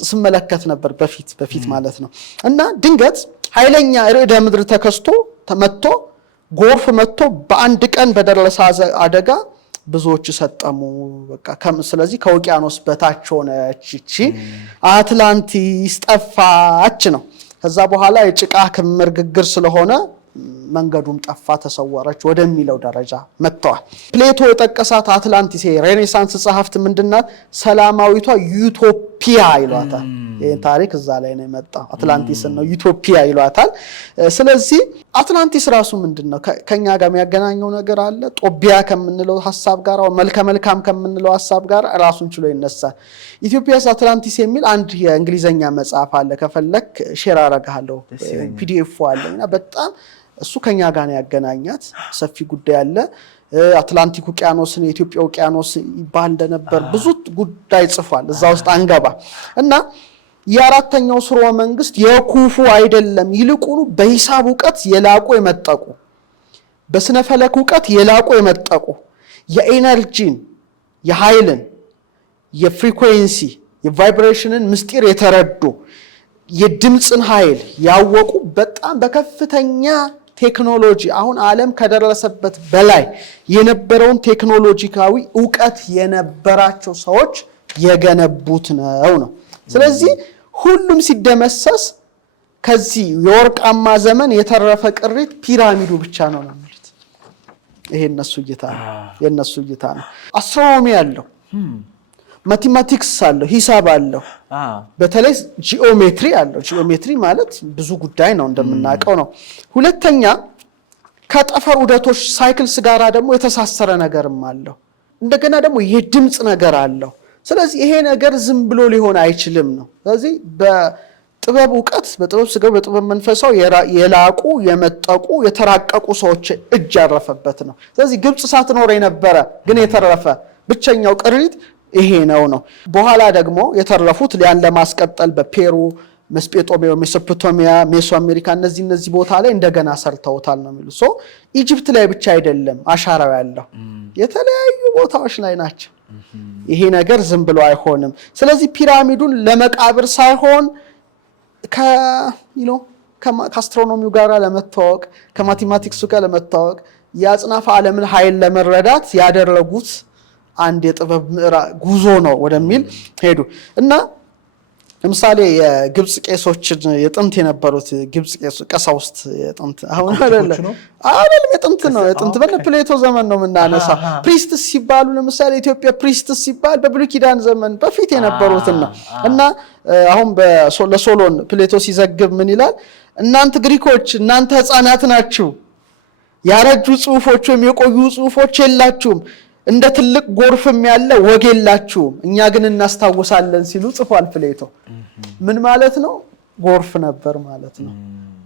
ስመለከት ነበር በፊት ማለት ነው። እና ድንገት ኃይለኛ ርዕደ ምድር ተከስቶ ተመቶ ጎርፍ መጥቶ በአንድ ቀን በደረሰ አደጋ ብዙዎች ሰጠሙ። በቃ ስለዚህ ከውቅያኖስ በታች ሆነች እቺ አትላንቲስ ጠፋች ነው። ከዛ በኋላ የጭቃ ክምር ግግር ስለሆነ መንገዱም ጠፋ ተሰወረች ወደሚለው ደረጃ መጥተዋል። ፕሌቶ የጠቀሳት አትላንቲስ ሬኔሳንስ ጸሐፍት ምንድናት? ሰላማዊቷ ዩቶፒያ ይሏታል። ይሄን ታሪክ እዛ ላይ ነው የመጣው። አትላንቲስ ነው ዩቶፒያ ይሏታል። ስለዚህ አትላንቲስ ራሱ ምንድነው ከኛ ጋር የሚያገናኘው ነገር አለ። ጦቢያ ከምንለው ሐሳብ ጋር መልካም ከምንለው ሐሳብ ጋር ራሱን ችሎ ይነሳል። ኢትዮጵያስ አትላንቲስ የሚል አንድ የእንግሊዘኛ መጽሐፍ አለ። ከፈለክ ሼር አደርግሃለሁ፣ ፒዲኤፍ አለና በጣም እሱ ከኛ ጋር ነው ያገናኛት። ሰፊ ጉዳይ አለ። አትላንቲክ ውቅያኖስን የኢትዮጵያ ውቅያኖስ ይባል እንደነበር ብዙ ጉዳይ ጽፏል። እዛ ውስጥ አንገባ እና የአራተኛው ስርወ መንግስት የኩፉ አይደለም፣ ይልቁኑ በሂሳብ ዕውቀት የላቁ የመጠቁ በስነ ፈለክ ዕውቀት የላቁ የመጠቁ የኤነርጂን የኃይልን የፍሪኩዌንሲ የቫይብሬሽንን ምስጢር የተረዱ የድምጽን ኃይል ያወቁ በጣም በከፍተኛ ቴክኖሎጂ አሁን ዓለም ከደረሰበት በላይ የነበረውን ቴክኖሎጂካዊ ዕውቀት የነበራቸው ሰዎች የገነቡት ነው። ስለዚህ ሁሉም ሲደመሰስ ከዚህ የወርቃማ ዘመን የተረፈ ቅሪት ፒራሚዱ ብቻ ነው ማለት። ይሄ የነሱ እይታ ነው። አስትሮኖሚ አለው፣ ማቴማቲክስ አለው፣ ሂሳብ አለው፣ በተለይ ጂኦሜትሪ አለው። ጂኦሜትሪ ማለት ብዙ ጉዳይ ነው እንደምናውቀው ነው። ሁለተኛ ከጠፈር ዑደቶች ሳይክልስ ጋራ ደግሞ የተሳሰረ ነገርም አለው። እንደገና ደግሞ የድምጽ ነገር አለው። ስለዚህ ይሄ ነገር ዝም ብሎ ሊሆን አይችልም ነው። ስለዚህ በጥበብ ዕውቀት በጥበብ ስጋ በጥበብ መንፈሳው የላቁ የመጠቁ የተራቀቁ ሰዎች እጅ ያረፈበት ነው። ስለዚህ ግብጽ ሳትኖር የነበረ ግን የተረፈ ብቸኛው ቅሪት ይሄ ነው። በኋላ ደግሞ የተረፉት ያን ለማስቀጠል በፔሩ መስጴጦሚያ፣ ሜሶፖታሚያ፣ ሜሶ አሜሪካ እነዚህ ቦታ ላይ እንደገና ሰርተውታል ነው የሚሉት። ሶ ኢጅፕት ላይ ብቻ አይደለም አሻራው ያለው የተለያዩ ቦታዎች ላይ ናቸው። ይሄ ነገር ዝም ብሎ አይሆንም። ስለዚህ ፒራሚዱን ለመቃብር ሳይሆን ከአስትሮኖሚው ጋር ለመታወቅ ከማቴማቲክሱ ጋር ለመታወቅ የአጽናፈ ዓለምን ኃይል ለመረዳት ያደረጉት አንድ የጥበብ ጉዞ ነው ወደሚል ሄዱ እና ለምሳሌ የግብጽ ቄሶችን የጥንት የነበሩት ግብጽ ቀሳውስት የጥንት አሁን አይደለም የጥንት በፕሌቶ ዘመን ነው የምናነሳው። ፕሪስትስ ሲባሉ ለምሳሌ ኢትዮጵያ ፕሪስትስ ሲባል በብሉይ ኪዳን ዘመን በፊት የነበሩትና እና አሁን ለሶሎን ፕሌቶ ሲዘግብ ምን ይላል? እናንተ ግሪኮች እናንተ ህፃናት ናችሁ፣ ያረጁ ጽሁፎች ወይም የቆዩ ጽሁፎች የላችሁም፣ እንደ ትልቅ ጎርፍም ያለ ወግ የላችሁም፣ እኛ ግን እናስታውሳለን ሲሉ ጽፏል ፕሌቶ። ምን ማለት ነው? ጎርፍ ነበር ማለት ነው።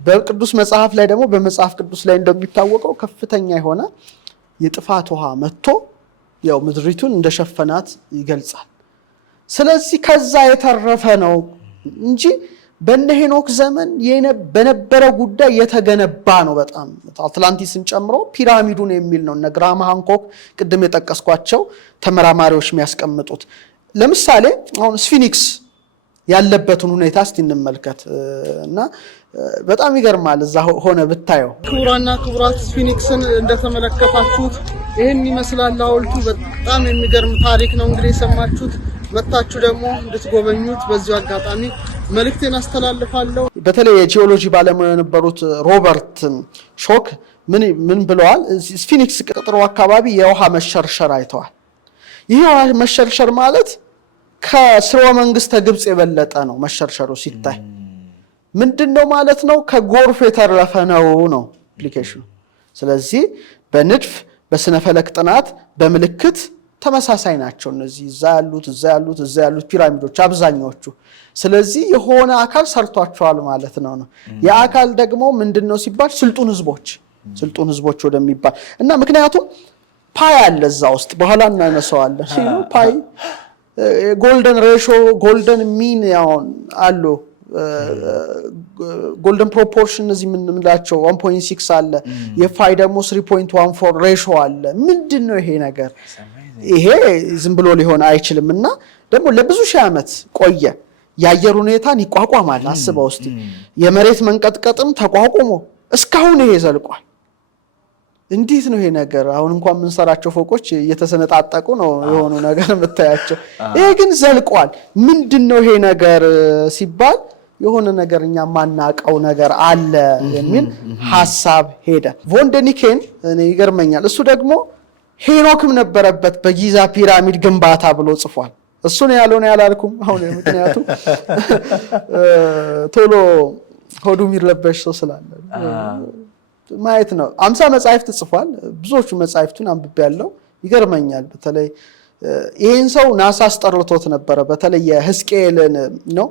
በቅዱስ መጽሐፍ ላይ ደግሞ በመጽሐፍ ቅዱስ ላይ እንደሚታወቀው ከፍተኛ የሆነ የጥፋት ውሃ መጥቶ ያው ምድሪቱን እንደሸፈናት ይገልጻል። ስለዚህ ከዛ የተረፈ ነው እንጂ በእነ ሄኖክ ዘመን በነበረ ጉዳይ የተገነባ ነው። በጣም አትላንቲስን ጨምሮ ፒራሚዱን የሚል ነው እነ ግራሃም ሃንኮክ ቅድም የጠቀስኳቸው ተመራማሪዎች የሚያስቀምጡት። ለምሳሌ አሁን ስፊኒክስ ያለበትን ሁኔታ እስቲ እንመልከት እና በጣም ይገርማል። እዛ ሆነ ብታየው ክቡራና ክቡራት ስፊኒክስን እንደተመለከታችሁት ይሄን ይመስላል ሐውልቱ። በጣም የሚገርም ታሪክ ነው እንግዲህ የሰማችሁት። መጣችሁ ደግሞ እንድትጎበኙት በዚሁ አጋጣሚ መልእክቴን አስተላልፋለሁ። በተለይ የጂኦሎጂ ባለሙያ የነበሩት ሮበርት ሾክ ምን ብለዋል? ስፊኒክስ ቅጥሩ አካባቢ የውሃ መሸርሸር አይተዋል። ይህ የውሃ መሸርሸር ማለት ከስርወ መንግስተ ግብጽ የበለጠ ነው። መሸርሸሩ ሲታይ ምንድነው ማለት ነው? ከጎርፍ የተረፈ ነው አፕሊኬሽኑ። ስለዚህ በንድፍ በስነ ፈለክ ጥናት በምልክት ተመሳሳይ ናቸው እነዚህ እዛ ያሉት ፒራሚዶች አብዛኛዎቹ። ስለዚህ የሆነ አካል ሰርቷቸዋል ማለት ነው። የአካል ደግሞ ምንድነው ሲባል ስልጡን ህዝቦች ወደሚባል እና ምክንያቱም ፓይ አለ እዛ ውስጥ በኋላ እናነሳዋለን ሲሉ ፓይ ጎልደን ሬሾ ጎልደን ሚን ያውን አሉ ጎልደን ፕሮፖርሽን እዚህ ምንላቸው 1.6 አለ። የፋይ ደግሞ 3.14 ሬሾ አለ። ምንድነው ይሄ ነገር? ይሄ ዝም ብሎ ሊሆን አይችልም እና ደግሞ ለብዙ ሺህ ዓመት ቆየ። የአየር ሁኔታን ይቋቋማል። አስበው እስቲ የመሬት መንቀጥቀጥም ተቋቁሞ እስካሁን ይሄ ዘልቋል። እንዴት ነው ይሄ ነገር? አሁን እንኳን የምንሰራቸው ፎቆች እየተሰነጣጠቁ ነው የሆኑ ነገር የምታያቸው። ይሄ ግን ዘልቋል። ምንድነው ይሄ ነገር ሲባል የሆነ ነገር እኛ ማናቀው ነገር አለ የሚል ሐሳብ ሄደ። ቮን ደኒኬን እኔ ይገርመኛል። እሱ ደግሞ ሄኖክም ነበረበት በጊዛ ፒራሚድ ግንባታ ብሎ ጽፏል። እሱ ነው ያለው ነው ያላልኩም። አሁን ምክንያቱም ቶሎ ሆዱ የሚረበሽ ሰው ስላለ ማየት ነው። 50 መጻሕፍት ጽፏል። ብዙዎቹ መጻሕፍቱን አንብቤያለሁ። ይገርመኛል። በተለይ ይሄን ሰው ናሳ አስጠርቶት ነበረ። በተለይ የሕዝቅኤልን ነው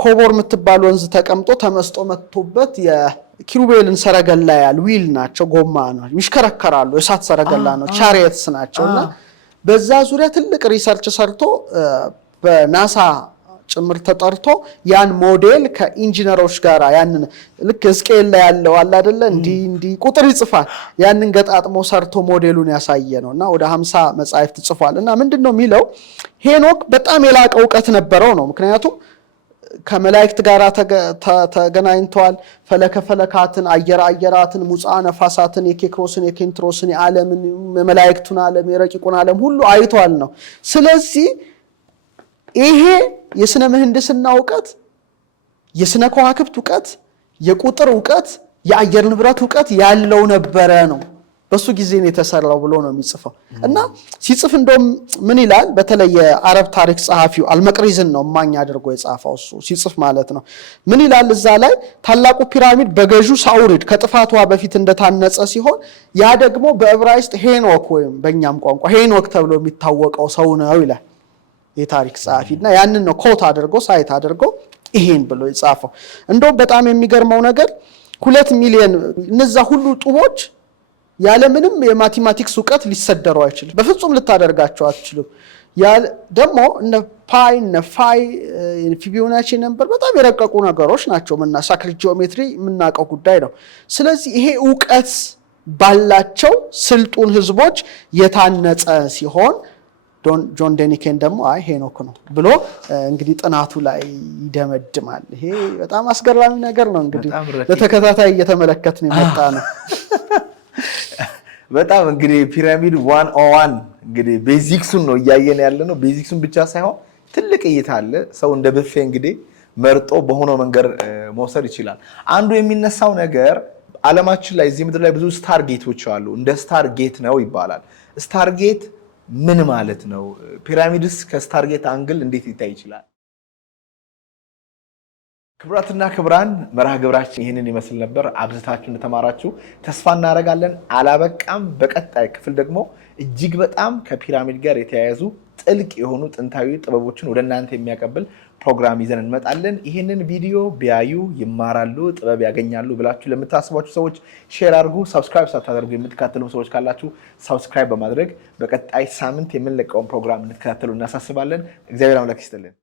ኮቦር የምትባል ወንዝ ተቀምጦ ተመስጦ መጥቶበት የኪሩቤልን ሰረገላ ያል ዊል ናቸው፣ ጎማ ነው፣ ይሽከረከራሉ፣ የእሳት ሰረገላ ነው፣ ቻሪየትስ ናቸውና በዛ ዙሪያ ትልቅ ሪሰርች ሰርቶ በናሳ ጭምር ተጠርቶ ያን ሞዴል ከኢንጂነሮች ጋር ያንን ልክ ሕዝቅኤል ላይ ያለው አለ አይደለ እንዲ ቁጥር ይጽፋል። ያንን ገጣጥሞ ሰርቶ ሞዴሉን ያሳየ ነውና ወደ 50 መጻሕፍት ጽፏልና ምንድነው የሚለው ሄኖክ በጣም የላቀ ዕውቀት ነበረው ነው። ምክንያቱም ከመላእክት ጋር ተገናኝቷል። ፈለካትን፣ አየራትን፣ ሙፃ ነፋሳትን፣ የኬክሮስን፣ የኬንትሮስን፣ የዓለምን፣ የመላእክቱን ዓለም፣ የረቂቁን ዓለም ሁሉ አይቷል ነው። ስለዚህ ይሄ የስነ ምህንድስና ዕውቀት፣ የስነ ከዋክብት ዕውቀት፣ የቁጥር ዕውቀት፣ የአየር ንብረት ዕውቀት ያለው ነበረ ነው። በሱ ጊዜ ነው የተሰራው ብሎ ነው የሚጽፈው። እና ሲጽፍ እንደውም ምን ይላል? በተለይ የአረብ ታሪክ ጸሐፊው አልመቅሪዝን ነው ማኛ አድርጎ የጻፈው እሱ ሲጽፍ ማለት ነው። ምን ይላል እዛ ላይ? ታላቁ ፒራሚድ በገዢው ሳውሪድ ከጥፋቷ በፊት እንደታነጸ ሲሆን ያ ደግሞ በዕብራይስጥ ሄኖክ ወይም በእኛም ቋንቋ ሄኖክ ተብሎ የሚታወቀው ሰው ነው ይላል የታሪክ ጸሐፊና ያንን ነው ኮት አድርጎ ሳይት አድርጎ ይሄን ብሎ የጻፈው። እንደውም በጣም የሚገርመው ነገር 2 ሚሊዮን እነዛ ሁሉ ጡቦች ያለ ምንም የማቴማቲክስ እውቀት ሊሰደሩ አይችልም። በፍጹም ልታደርጋቸው አትችሉም። ደግሞ እነ ፓይ እነ ፋይ ፊቦናቺ ነምበር በጣም የረቀቁ ነገሮች ናቸው። ሳክሪድ ጂኦሜትሪ የምናውቀው ጉዳይ ነው። ስለዚህ ይሄ እውቀት ባላቸው ስልጡን ህዝቦች የታነጸ ሲሆን ጆን ዴኒኬን ደግሞ ሄኖክ ነው ብሎ እንግዲህ ጥናቱ ላይ ይደመድማል። ይሄ በጣም አስገራሚ ነገር ነው። እንግዲህ ለተከታታይ እየተመለከትን የመጣ ነው። በጣም እንግዲህ ፒራሚድ 101 እንግዲህ ቤዚክሱን ነው እያየን ያለ ነው። ቤዚክሱን ብቻ ሳይሆን ትልቅ እይታ አለ። ሰው እንደ ብፌ እንግዲህ መርጦ በሆነው መንገድ መውሰድ ይችላል። አንዱ የሚነሳው ነገር ዓለማችን ላይ እዚህ ምድር ላይ ብዙ ስታር ጌቶች አሉ። እንደ ስታር ጌት ነው ይባላል። ስታር ጌት ምን ማለት ነው? ፒራሚድስ ከስታር ጌት አንግል እንዴት ሊታይ ይችላል? ክቡራትና ክቡራን መርሃ ግብራችን ይህንን ይመስል ነበር። አብዝታችሁ እንደተማራችሁ ተስፋ እናደርጋለን። አላበቃም። በቀጣይ ክፍል ደግሞ እጅግ በጣም ከፒራሚድ ጋር የተያያዙ ጥልቅ የሆኑ ጥንታዊ ጥበቦችን ወደ እናንተ የሚያቀብል ፕሮግራም ይዘን እንመጣለን። ይህንን ቪዲዮ ቢያዩ ይማራሉ፣ ጥበብ ያገኛሉ ብላችሁ ለምታስቧችሁ ሰዎች ሼር አድርጉ። ሰብስክራይብ ሳታደርጉ የምትከታተሉ ሰዎች ካላችሁ ሰብስክራይብ በማድረግ በቀጣይ ሳምንት የምንለቀውን ፕሮግራም እንድትከታተሉ እናሳስባለን። እግዚአብሔር አምላክ ይስጥልን።